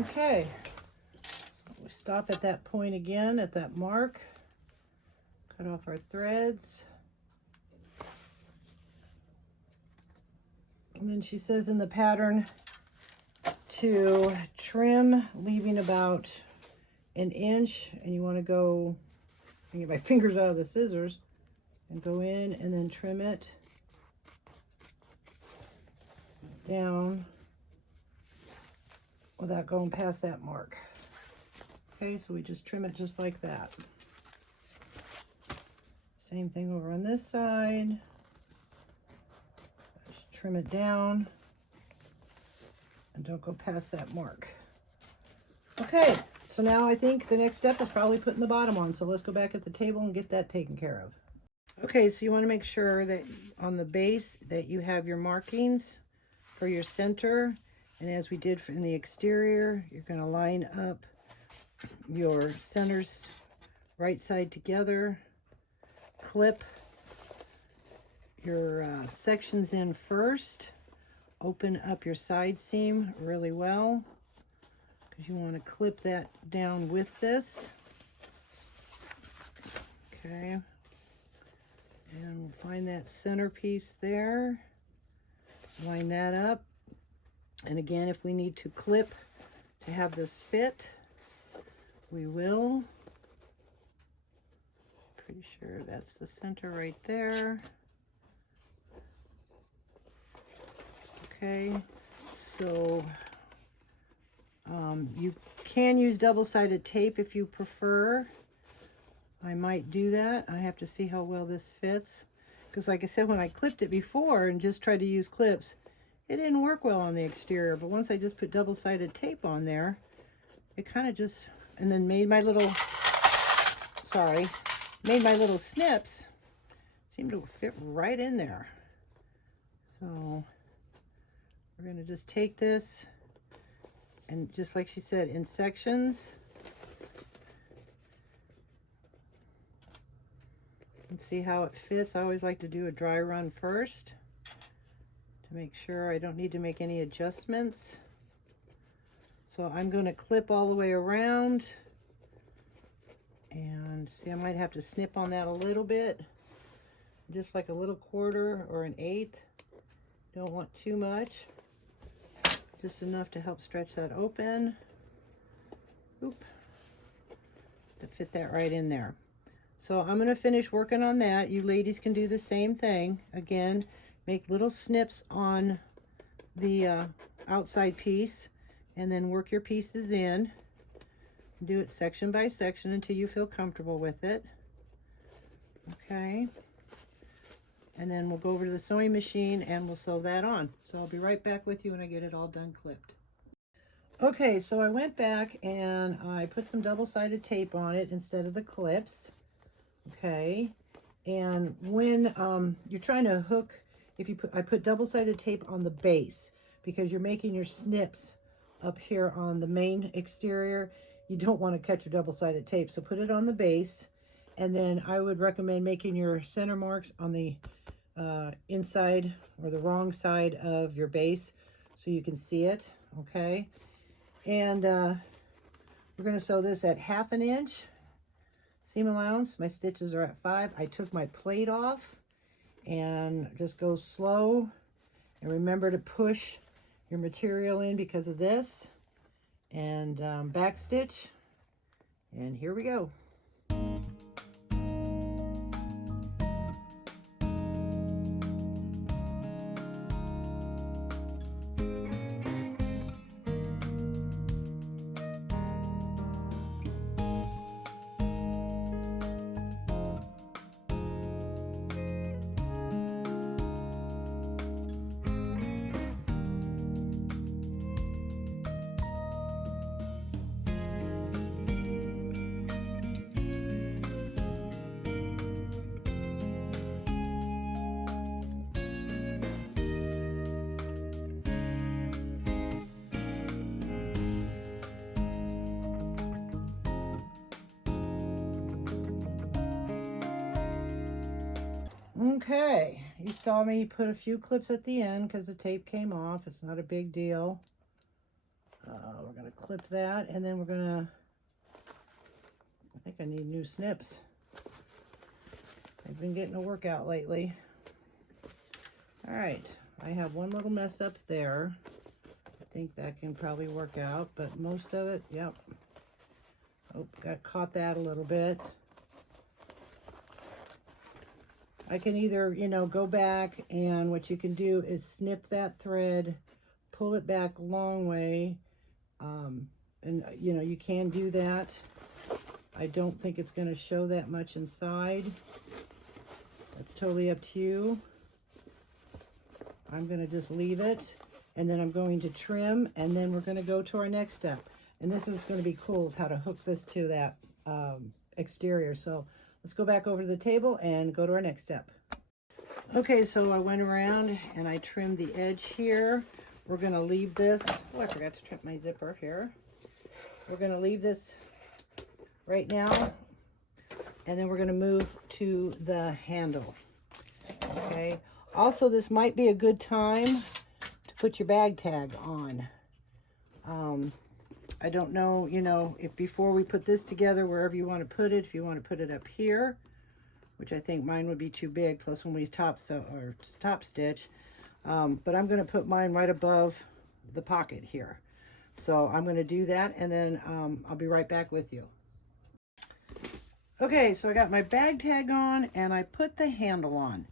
Okay, so we stop at that point again, at that mark, cut off our threads. And then she says in the pattern to trim, leaving about 1 inch, and you want to go, I can get my fingers out of the scissors, and go in and then trim it down without going past that mark. Okay, so we just trim it just like that. Same thing over on this side. Just trim it down and don't go past that mark. Okay, so now I think the next step is probably putting the bottom on. So let's go back at the table and get that taken care of. Okay, so you want to make sure that on the base that you have your markings for your center. And as we did in the exterior, you're going to line up your centers right side together, clip your sections in first, open up your side seam really well, because you want to clip that down with this. Okay, and we'll find that center piece there, line that up. And again, if we need to clip to have this fit, we will. Pretty sure that's the center right there. Okay, so you can use double-sided tape if you prefer. I might do that. I have to see how well this fits, because like I said, when I clipped it before and just tried to use clips, it didn't work well on the exterior. But once I just put double-sided tape on there, it kind of just, and then made my little, made my little snips, seem to fit right in there. So we're going to just take this and, just like she said, in sections, and see how it fits. I always like to do a dry run first to make sure I don't need to make any adjustments. So I'm going to clip all the way around, and see, I might have to snip on that a little bit, just like a little quarter or an eighth. Don't want too much, just enough to help stretch that open. Oop, to fit that right in there. So I'm going to finish working on that. You ladies can do the same thing. Again, make little snips on the outside piece, and then work your pieces in. Do it section by section until you feel comfortable with it. Okay. And then we'll go over to the sewing machine and we'll sew that on. So I'll be right back with you when I get it all done clipped. Okay, so I went back and I put some double-sided tape on it instead of the clips. Okay, and when you're trying to hook, I put double-sided tape on the base, because you're making your snips up here on the main exterior. You don't want to cut your double-sided tape, so put it on the base. And then I would recommend making your center marks on the inside or the wrong side of your base so you can see it. Okay, and we're going to sew this at 1/2 inch seam allowance. My stitches are at 5. I took my plate off, and just go slow, and remember to push your material in because of this, and back stitch, and here we go. Okay, you saw me put a few clips at the end because the tape came off. It's not a big deal. We're going to clip that, and then we're going to, I think I need new snips. I've been getting a workout lately. All right, I have one little mess up there. I think that can probably work out, but most of it, yep. Oh, caught that a little bit. I can either, go back, and what you can do is snip that thread, pull it back a long way, And you know, you can do that. I don't think it's going to show that much inside. That's totally up to you. I'm going to just leave it, and then I'm going to trim, and then we're going to go to our next step. And this is going to be cool, is how to hook this to that exterior. So let's go back over to the table and go to our next step. Okay, so I went around and I trimmed the edge here. We're going to leave this. Oh, I forgot to trim my zipper here. We're going to leave this right now, and then we're going to move to the handle. Okay. Also, this might be a good time to put your bag tag on. I don't know, you know, if before we put this together, wherever you want to put it, if you want to put it up here, which I think mine would be too big, plus when we top stitch, but I'm going to put mine right above the pocket here. So I'm going to do that, and then I'll be right back with you. Okay, so I got my bag tag on, and I put the handle on.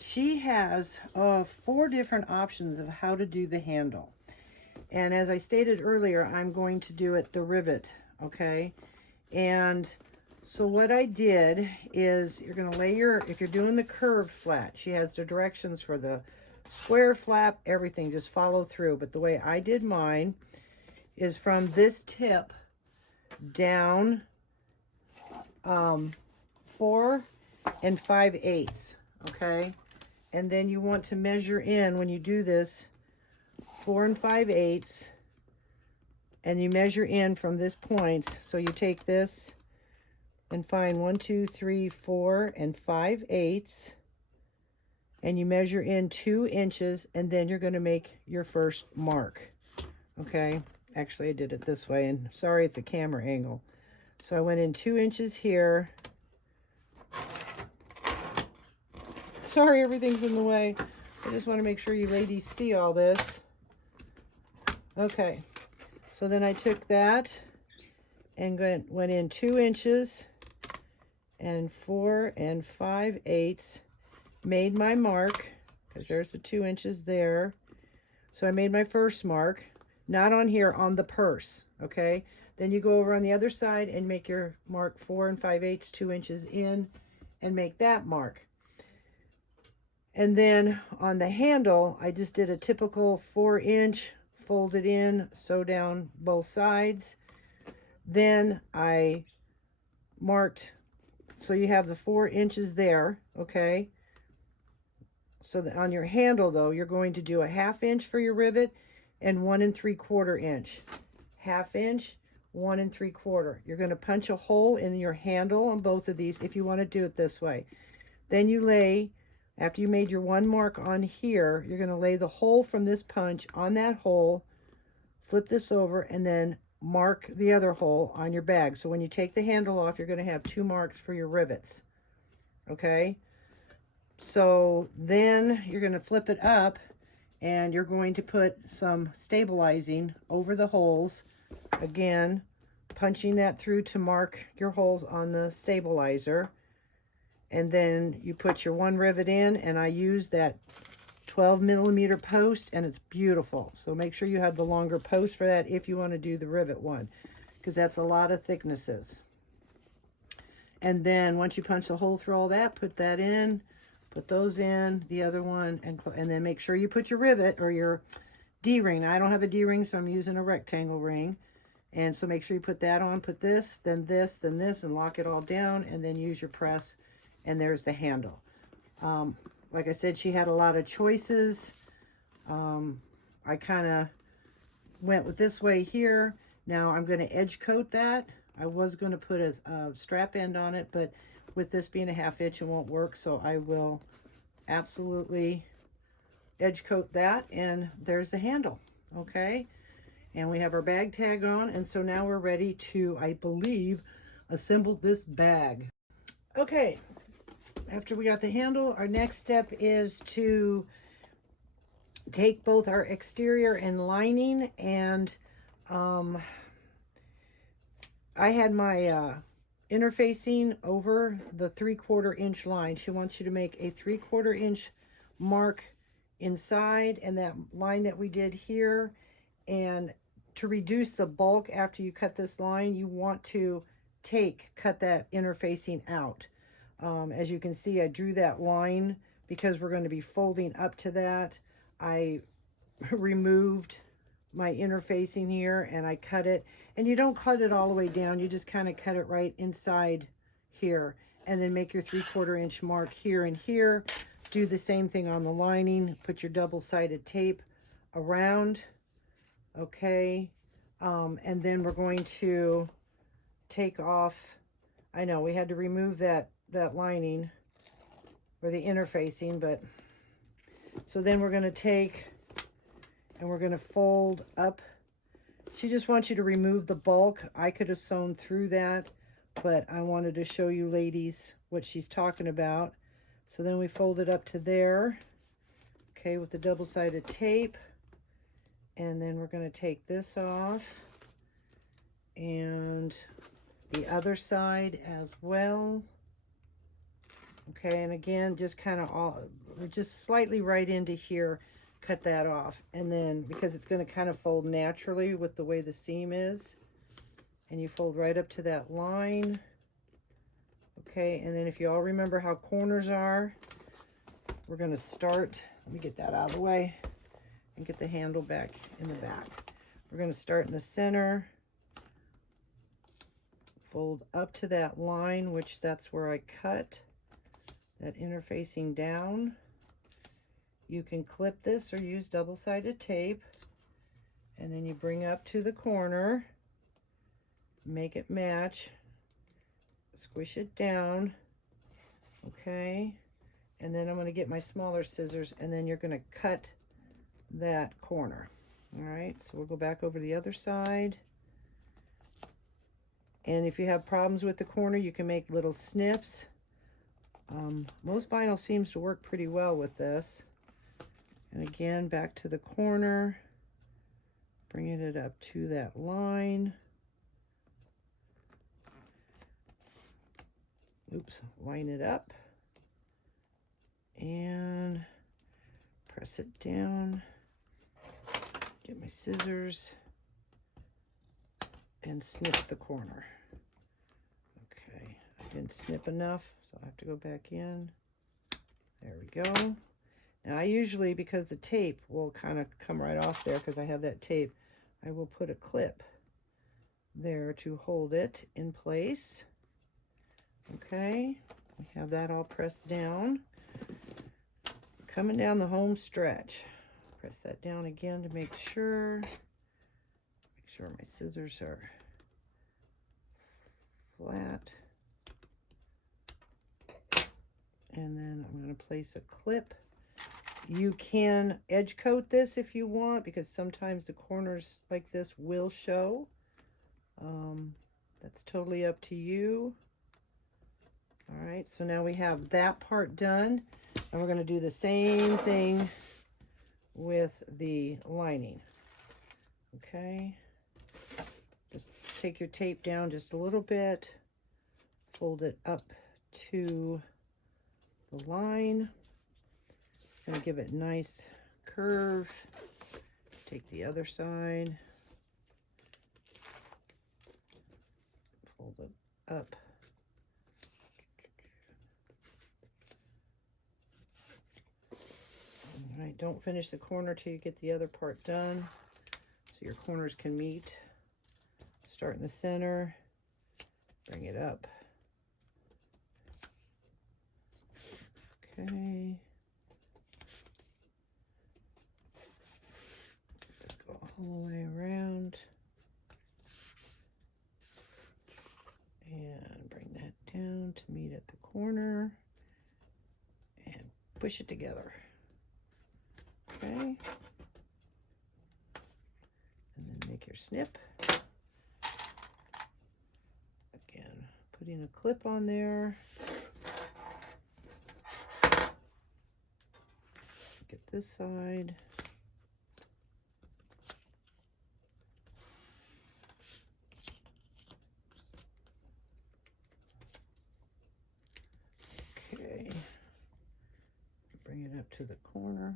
She has 4 different options of how to do the handle. And as I stated earlier, I'm going to do it the rivet, okay? And so what I did is, you're going to lay your, if you're doing the curved flat, she has the directions for the square flap, everything, just follow through. But the way I did mine is from this tip down 4 5/8, okay? And then you want to measure in, when you do this, 4 5/8, and you measure in from this point. So you take this and find 1 2 3 4 5/8, and you measure in 2 inches, and then you're going to make your first mark. Okay, actually I did it this way, and sorry, it's a camera angle. So I went in 2 inches here. Sorry, everything's in the way. I just want to make sure you ladies see all this. Okay, so then I took that and went in 2 inches and 4 5/8, made my mark, because there's the 2 inches there. So I made my first mark, not on here, on the purse, okay? Then you go over on the other side and make your mark 4 5/8, 2 inches in, and make that mark. And then on the handle, I just did a typical 4-inch, folded in, sew down both sides. Then I marked, so you have the 4 inches there, okay? So that on your handle, though, you're going to do a 1/2 inch for your rivet and 1 3/4 inch. 1/2 inch, 1 3/4. You're going to punch a hole in your handle on both of these if you want to do it this way. Then you lay, after you made your one mark on here, you're going to lay the hole from this punch on that hole, flip this over, and then mark the other hole on your bag. So when you take the handle off, you're going to have 2 marks for your rivets. Okay? So then you're going to flip it up, and you're going to put some stabilizing over the holes. Again, punching that through to mark your holes on the stabilizer. And then you put your one rivet in, and I use that 12mm post, and it's beautiful. So make sure you have the longer post for that if you want to do the rivet one, because that's a lot of thicknesses. And then once you punch the hole through all that, put that in, put those in, the other one, and then make sure you put your rivet or your D-ring. I don't have a D-ring, so I'm using a rectangle ring. And so make sure you put that on, put this, then this, then this, and lock it all down, and then use your press. And there's the handle. Like I said, she had a lot of choices. I kind of went with this way here. Now I'm going to edge coat that. I was going to put a strap end on it, but with this being a 1/2 inch, it won't work. So I will absolutely edge coat that, and there's the handle. Okay, and we have our bag tag on, and so now we're ready to, I believe, assemble this bag. Okay. After we got the handle, our next step is to take both our exterior and lining, and I had my interfacing over the 3/4 inch line. She wants you to make a 3/4 inch mark inside, and that line that we did here, and to reduce the bulk after you cut this line, you want to cut that interfacing out. As you can see, I drew that line because we're going to be folding up to that. I removed my interfacing here and I cut it. And you don't cut it all the way down, you just kind of cut it right inside here, and then make your 3/4 inch mark here and here. Do the same thing on the lining. Put your double-sided tape around. Okay, and then we're going to take off. I know we had to remove that lining or the interfacing, but so then we're going to take and we're going to fold up. She just wants you to remove the bulk. I could have sewn through that, but I wanted to show you ladies what she's talking about. So then we fold it up to there, okay, with the double-sided tape. And then we're going to take this off and the other side as well. Okay, and again, just kind of just slightly right into here, cut that off. And then, because it's going to kind of fold naturally with the way the seam is, and you fold right up to that line. Okay, and then if you all remember how corners are, we're going to start, let me get that out of the way and get the handle back in the back. We're going to start in the center, fold up to that line, which that's where I cut that interfacing down. You can clip this or use double-sided tape, and then you bring up to the corner, make it match, squish it down, okay, and then I'm going to get my smaller scissors, and then you're going to cut that corner. All right, so we'll go back over the other side, and if you have problems with the corner, you can make little snips. Most vinyl seems to work pretty well with this. And again, back to the corner, bringing it up to that line. Oops, line it up and press it down. Get my scissors and snip the corner. Okay, I didn't snip enough, so I have to go back in. There we go. Now I usually, because the tape will kind of come right off there because I have that tape, I will put a clip there to hold it in place. Okay, we have that all pressed down. Coming down the home stretch, press that down again to make sure my scissors are flat. And then I'm going to place a clip. You can edge coat this if you want, because sometimes the corners like this will show. That's totally up to you. All right, so now we have that part done, and we're going to do the same thing with the lining. Okay, just take your tape down just a little bit, fold it up to the line. Gonna give it a nice curve. Take the other side, fold it up. All right, don't finish the corner till you get the other part done, so your corners can meet. Start in the center, bring it up. Okay. All the way around and bring that down to meet at the corner and push it together. Okay, and then make your snip. Again, putting a clip on there. Get this side. Bring it up to the corner.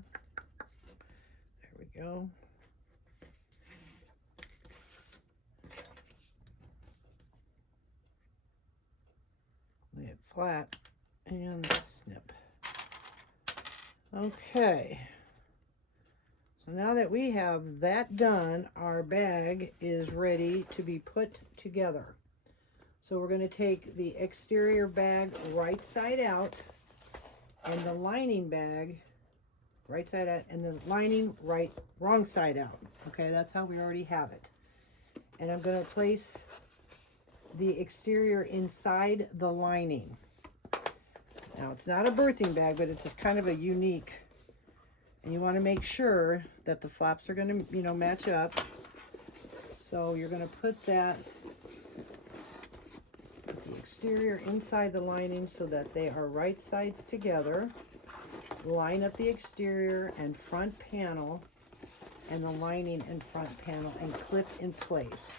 There we go. flat and snip. Okay. So now that we have that done, our bag is ready to be put together. So we're going to take the exterior bag right side out and the lining bag right side out and the lining wrong side out. Okay, that's how we already have it. And I'm going to place the exterior inside the lining. Now it's not a birthing bag, but it's kind of a unique, and you want to make sure that the flaps are going to, you know, match up. So you're going to put the exterior inside the lining so that they are right sides together. Line up the exterior and front panel and the lining and front panel and clip in place.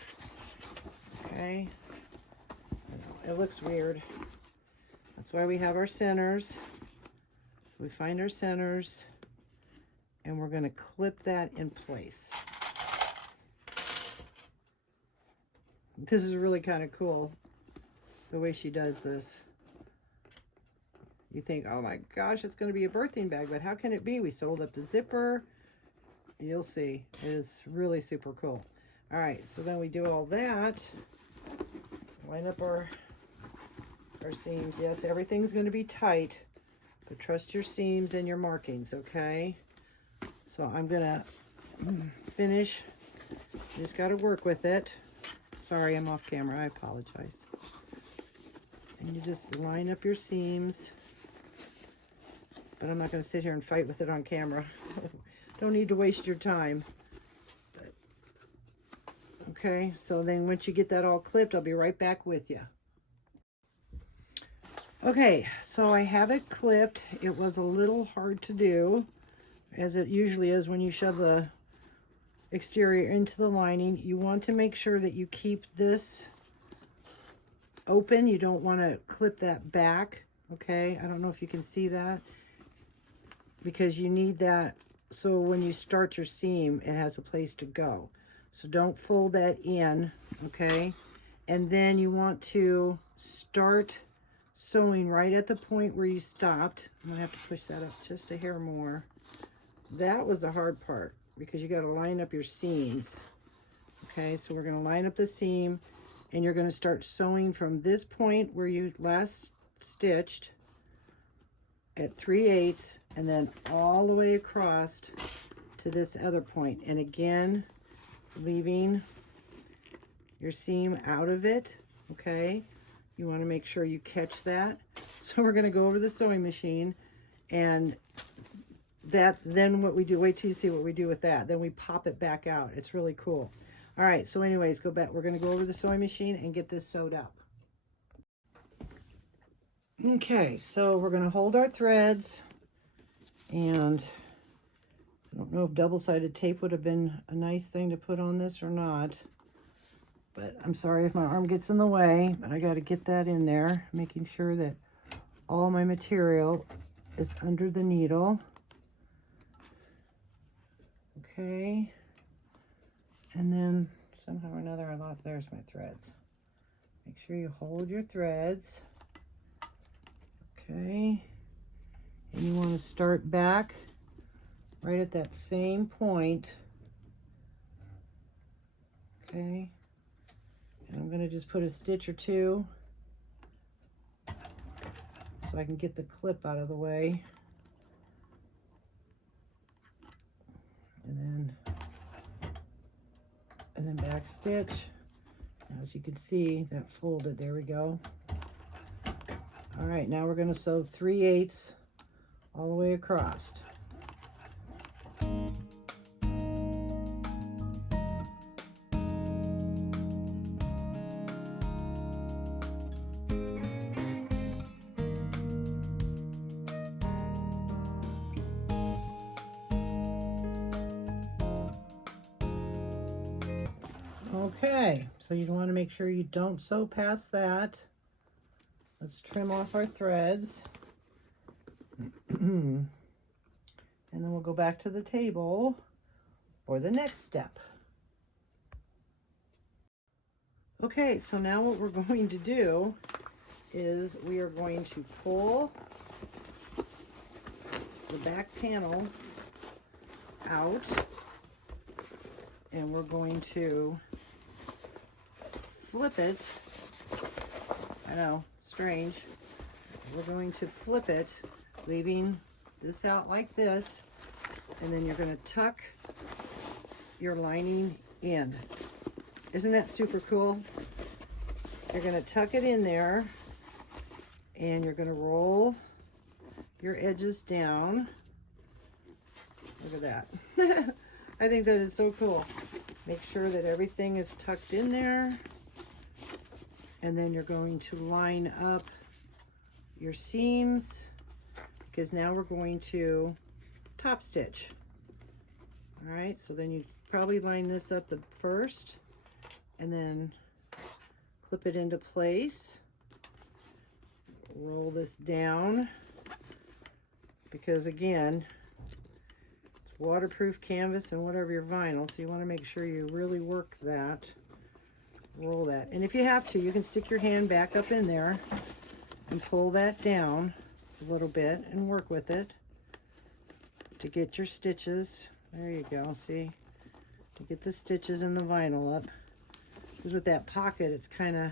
Okay, it looks weird. That's why we have our centers. We find our centers and we're going to clip that in place. This is really kind of cool, the way she does this. You think, oh my gosh, it's going to be a birthing bag, but how can it be? We sold up the zipper. You'll see. It is really super cool. All right, so then we do all that. Line up our seams. Yes, everything's going to be tight, but trust your seams and your markings, okay? So I'm going to finish. You just got to work with it. Sorry, I'm off camera. I apologize. And you just line up your seams. But I'm not going to sit here and fight with it on camera. Don't need to waste your time. But, okay, so then once you get that all clipped, I'll be right back with you. Okay, so I have it clipped. It was a little hard to do, as it usually is when you shove the exterior into the lining. You want to make sure that you keep this open. You don't want to clip that back, okay? I don't know if you can see that, because you need that so when you start your seam, it has a place to go. So don't fold that in, okay? And then you want to start sewing right at the point where you stopped. I'm gonna have to push that up just a hair more. That was the hard part, because you gotta line up your seams. Okay, so we're gonna line up the seam, and you're gonna start sewing from this point where you last stitched at 3/8, and then all the way across to this other point. And again, leaving your seam out of it, okay? You want to make sure you catch that. So we're going to go over the sewing machine, and then what we do, wait till you see what we do with that. Then we pop it back out. It's really cool. All right, so anyways, go back. We're going to go over the sewing machine and get this sewed up. Okay, so we're going to hold our threads, and I don't know if double-sided tape would have been a nice thing to put on this or not, but I'm sorry if my arm gets in the way, but I got to get that in there, making sure that all my material is under the needle. Okay, and then somehow or another there's my threads. Make sure you hold your threads. Okay, and you want to start back right at that same point. Okay, and I'm going to just put a stitch or two so I can get the clip out of the way. And then back stitch. As you can see, that folded. There we go. All right, now we're going to sew 3/8 all the way across. Okay, so you want to make sure you don't sew past that. Let's trim off our threads. And then we'll go back to the table for the next step. Okay, so now what we're going to do is we are going to pull the back panel out, and we're going to flip it. I know, strange. We're going to flip it, leaving this out like this, and then you're going to tuck your lining in. Isn't that super cool? You're going to tuck it in there, and you're going to roll your edges down. Look at that. I think that is so cool. Make sure that everything is tucked in there, and then you're going to line up your seams, because now we're going to top stitch. All right, so then you probably line this up the first, and then clip it into place. Roll this down, because again, it's waterproof canvas and whatever your vinyl, so you want to make sure you really work that. Roll that, and if you have to, you can stick your hand back up in there and pull that down a little bit and work with it to get your stitches. There you go, see? To get the stitches in the vinyl up. Because with that pocket, it's kind of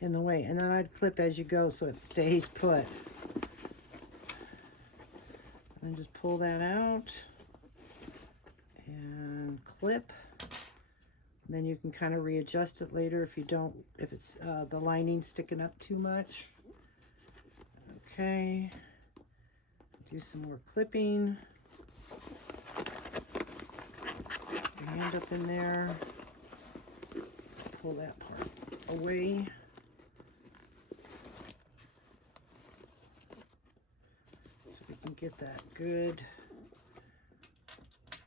in the way. And then I'd clip as you go so it stays put. And just pull that out and clip. And then you can kind of readjust it later if it's the lining sticking up too much. Okay. Do some more clipping. Your hand up in there. Pull that part away. So we can get that good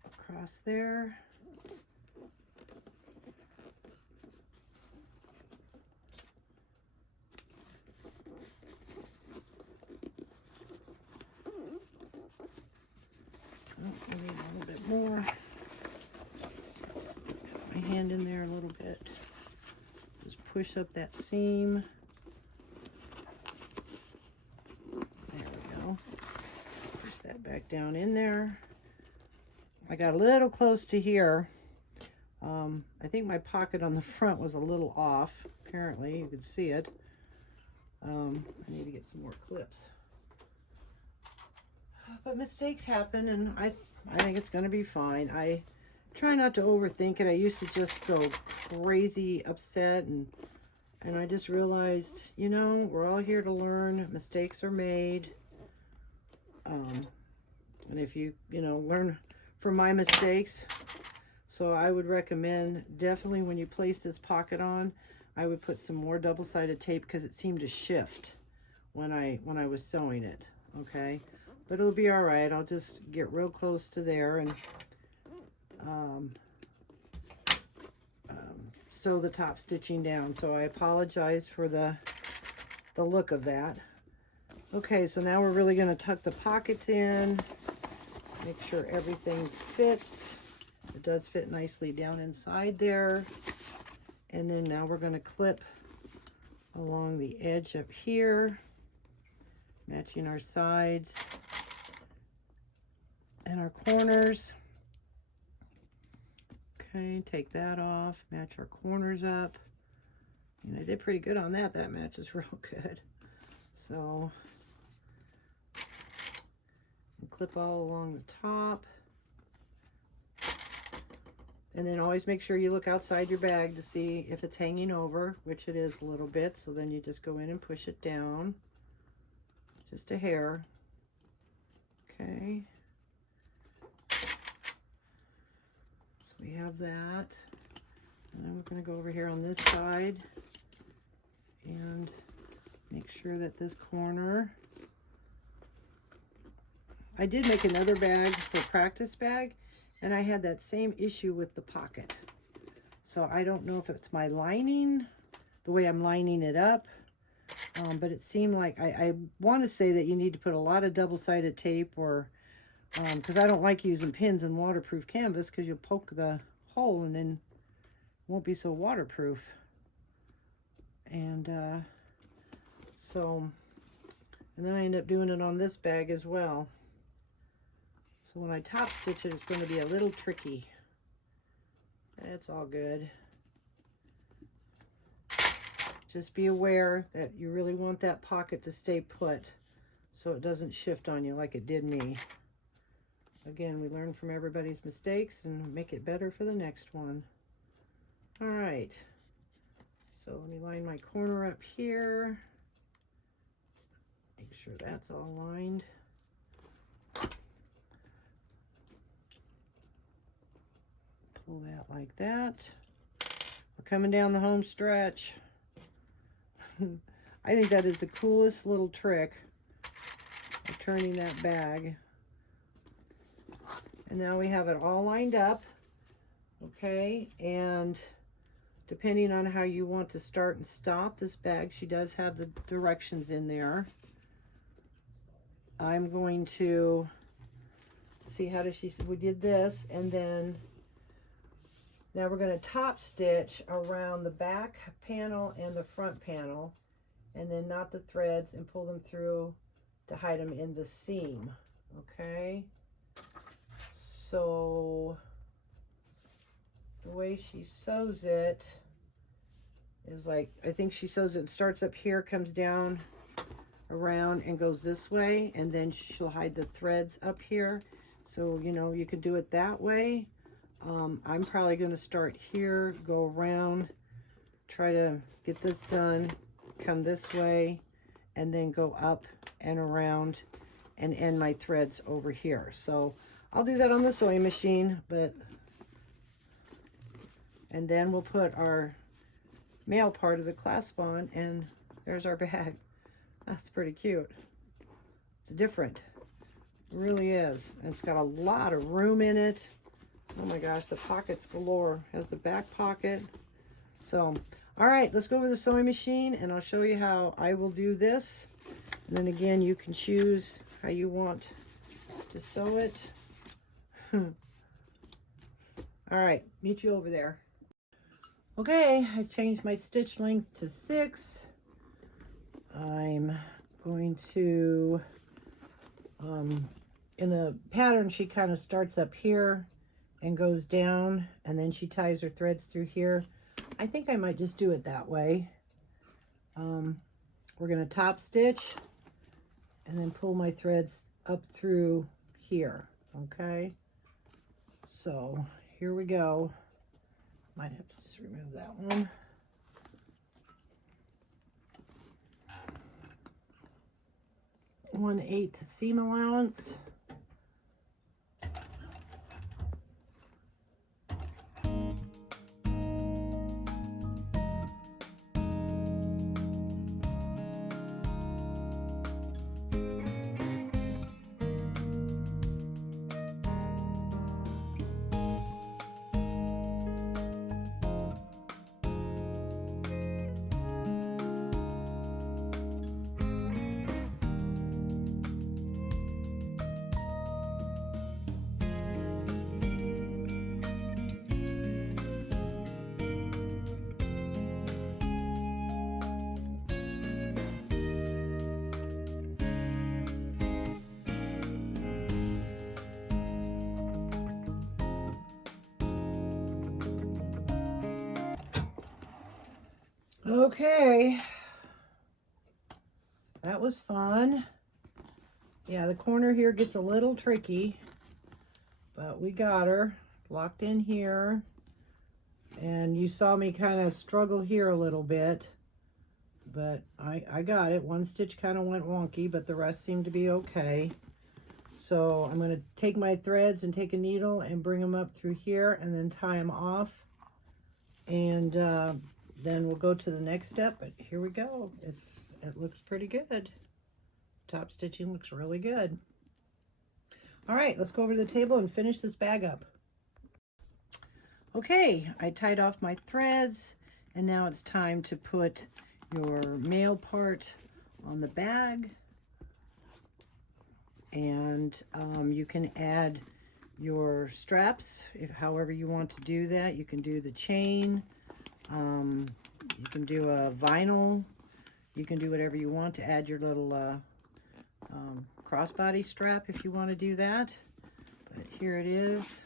across there. I need a little bit more. Stick my hand in there a little bit. Just push up that seam. There we go. Push that back down in there. I got a little close to here. I think my pocket on the front was a little off. Apparently, you could see it. I need to get some more clips. But mistakes happen, and I think it's going to be fine. I try not to overthink it. I used to just go crazy upset, and I just realized, you know, we're all here to learn. Mistakes are made. And if you learn from my mistakes. So I would recommend, definitely when you place this pocket on, I would put some more double-sided tape, because it seemed to shift when I was sewing it. Okay. But it'll be all right. I'll just get real close to there and sew the top stitching down. So I apologize for the look of that. Okay, so now we're really going to tuck the pockets in. Make sure everything fits. It does fit nicely down inside there. And then now we're going to clip along the edge up here, matching our sides and our corners. Okay, take that off, match our corners up. And I did pretty good on that. That matches real good. So, clip all along the top. And then always make sure you look outside your bag to see if it's hanging over, which it is a little bit. So then you just go in and push it down, just a hair. Okay. So we have that. And then we're going to go over here on this side and make sure that this corner. I did make another bag for practice bag, and I had that same issue with the pocket. So I don't know if it's my lining, the way I'm lining it up, but it seemed like I want to say that you need to put a lot of double-sided tape, or because I don't like using pins in waterproof canvas, because you'll poke the hole and then it won't be so waterproof. And So, and then I end up doing it on this bag as well. So when I top stitch it, it's going to be a little tricky. That's all good. Just be aware that you really want that pocket to stay put so it doesn't shift on you like it did me. Again, we learn from everybody's mistakes and make it better for the next one. All right. So let me line my corner up here. Make sure that's all lined. Pull that like that. We're coming down the home stretch. I think that is the coolest little trick of turning that bag. And now we have it all lined up. Okay, and depending on how you want to start and stop this bag, she does have the directions in there. I'm going to see how does she, we did this, and then now we're going to top stitch around the back panel and the front panel, and then knot the threads and pull them through to hide them in the seam. Okay, so the way she sews it is like, I think she sews it, starts up here, comes down around and goes this way, and then she'll hide the threads up here. So, you know, you could do it that way. I'm probably going to start here, go around, try to get this done, come this way, and then go up and around and end my threads over here. So I'll do that on the sewing machine, and then we'll put our male part of the clasp on, and there's our bag. That's pretty cute. It's different. It really is. And it's got a lot of room in it. Oh my gosh, the pockets galore. Has the back pocket. So, all right, let's go over the sewing machine and I'll show you how I will do this. And then again, you can choose how you want to sew it. All right, meet you over there. Okay, I changed my stitch length to 6. I'm going to, in the pattern, she kind of starts up here and goes down, and then she ties her threads through here. I think I might just do it that way. We're going to top stitch and then pull my threads up through here. Okay, so here we go. Might have to just remove that one. One-eighth seam allowance. Okay, that was fun. Yeah, the corner here gets a little tricky, but we got her locked in here. And you saw me kind of struggle here a little bit, but I got it. One stitch kind of went wonky, but the rest seemed to be okay. So I'm going to take my threads and take a needle and bring them up through here and then tie them off. And then we'll go to the next step, but here we go. It looks pretty good. Top stitching looks really good. All right, let's go over to the table and finish this bag up. Okay, I tied off my threads, and now it's time to put your male part on the bag. And you can add your straps, however you want to do that. You can do the chain. You can do a vinyl. You can do whatever you want to add your little crossbody strap if you want to do that. But here it is,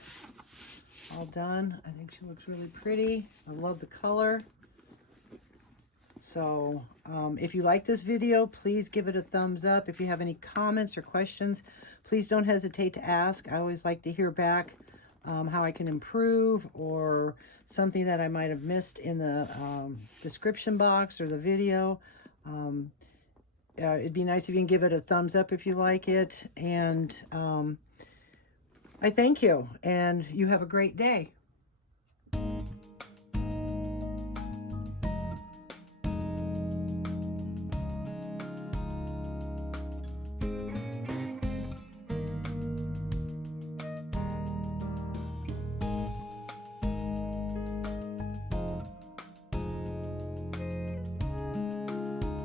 all done. I think she looks really pretty. I love the color. So if you like this video, please give it a thumbs up. If you have any comments or questions, please don't hesitate to ask. I always like to hear back how I can improve, or something that I might have missed in the description box or the video. It'd be nice if you can give it a thumbs up if you like it. And I thank you, and you have a great day.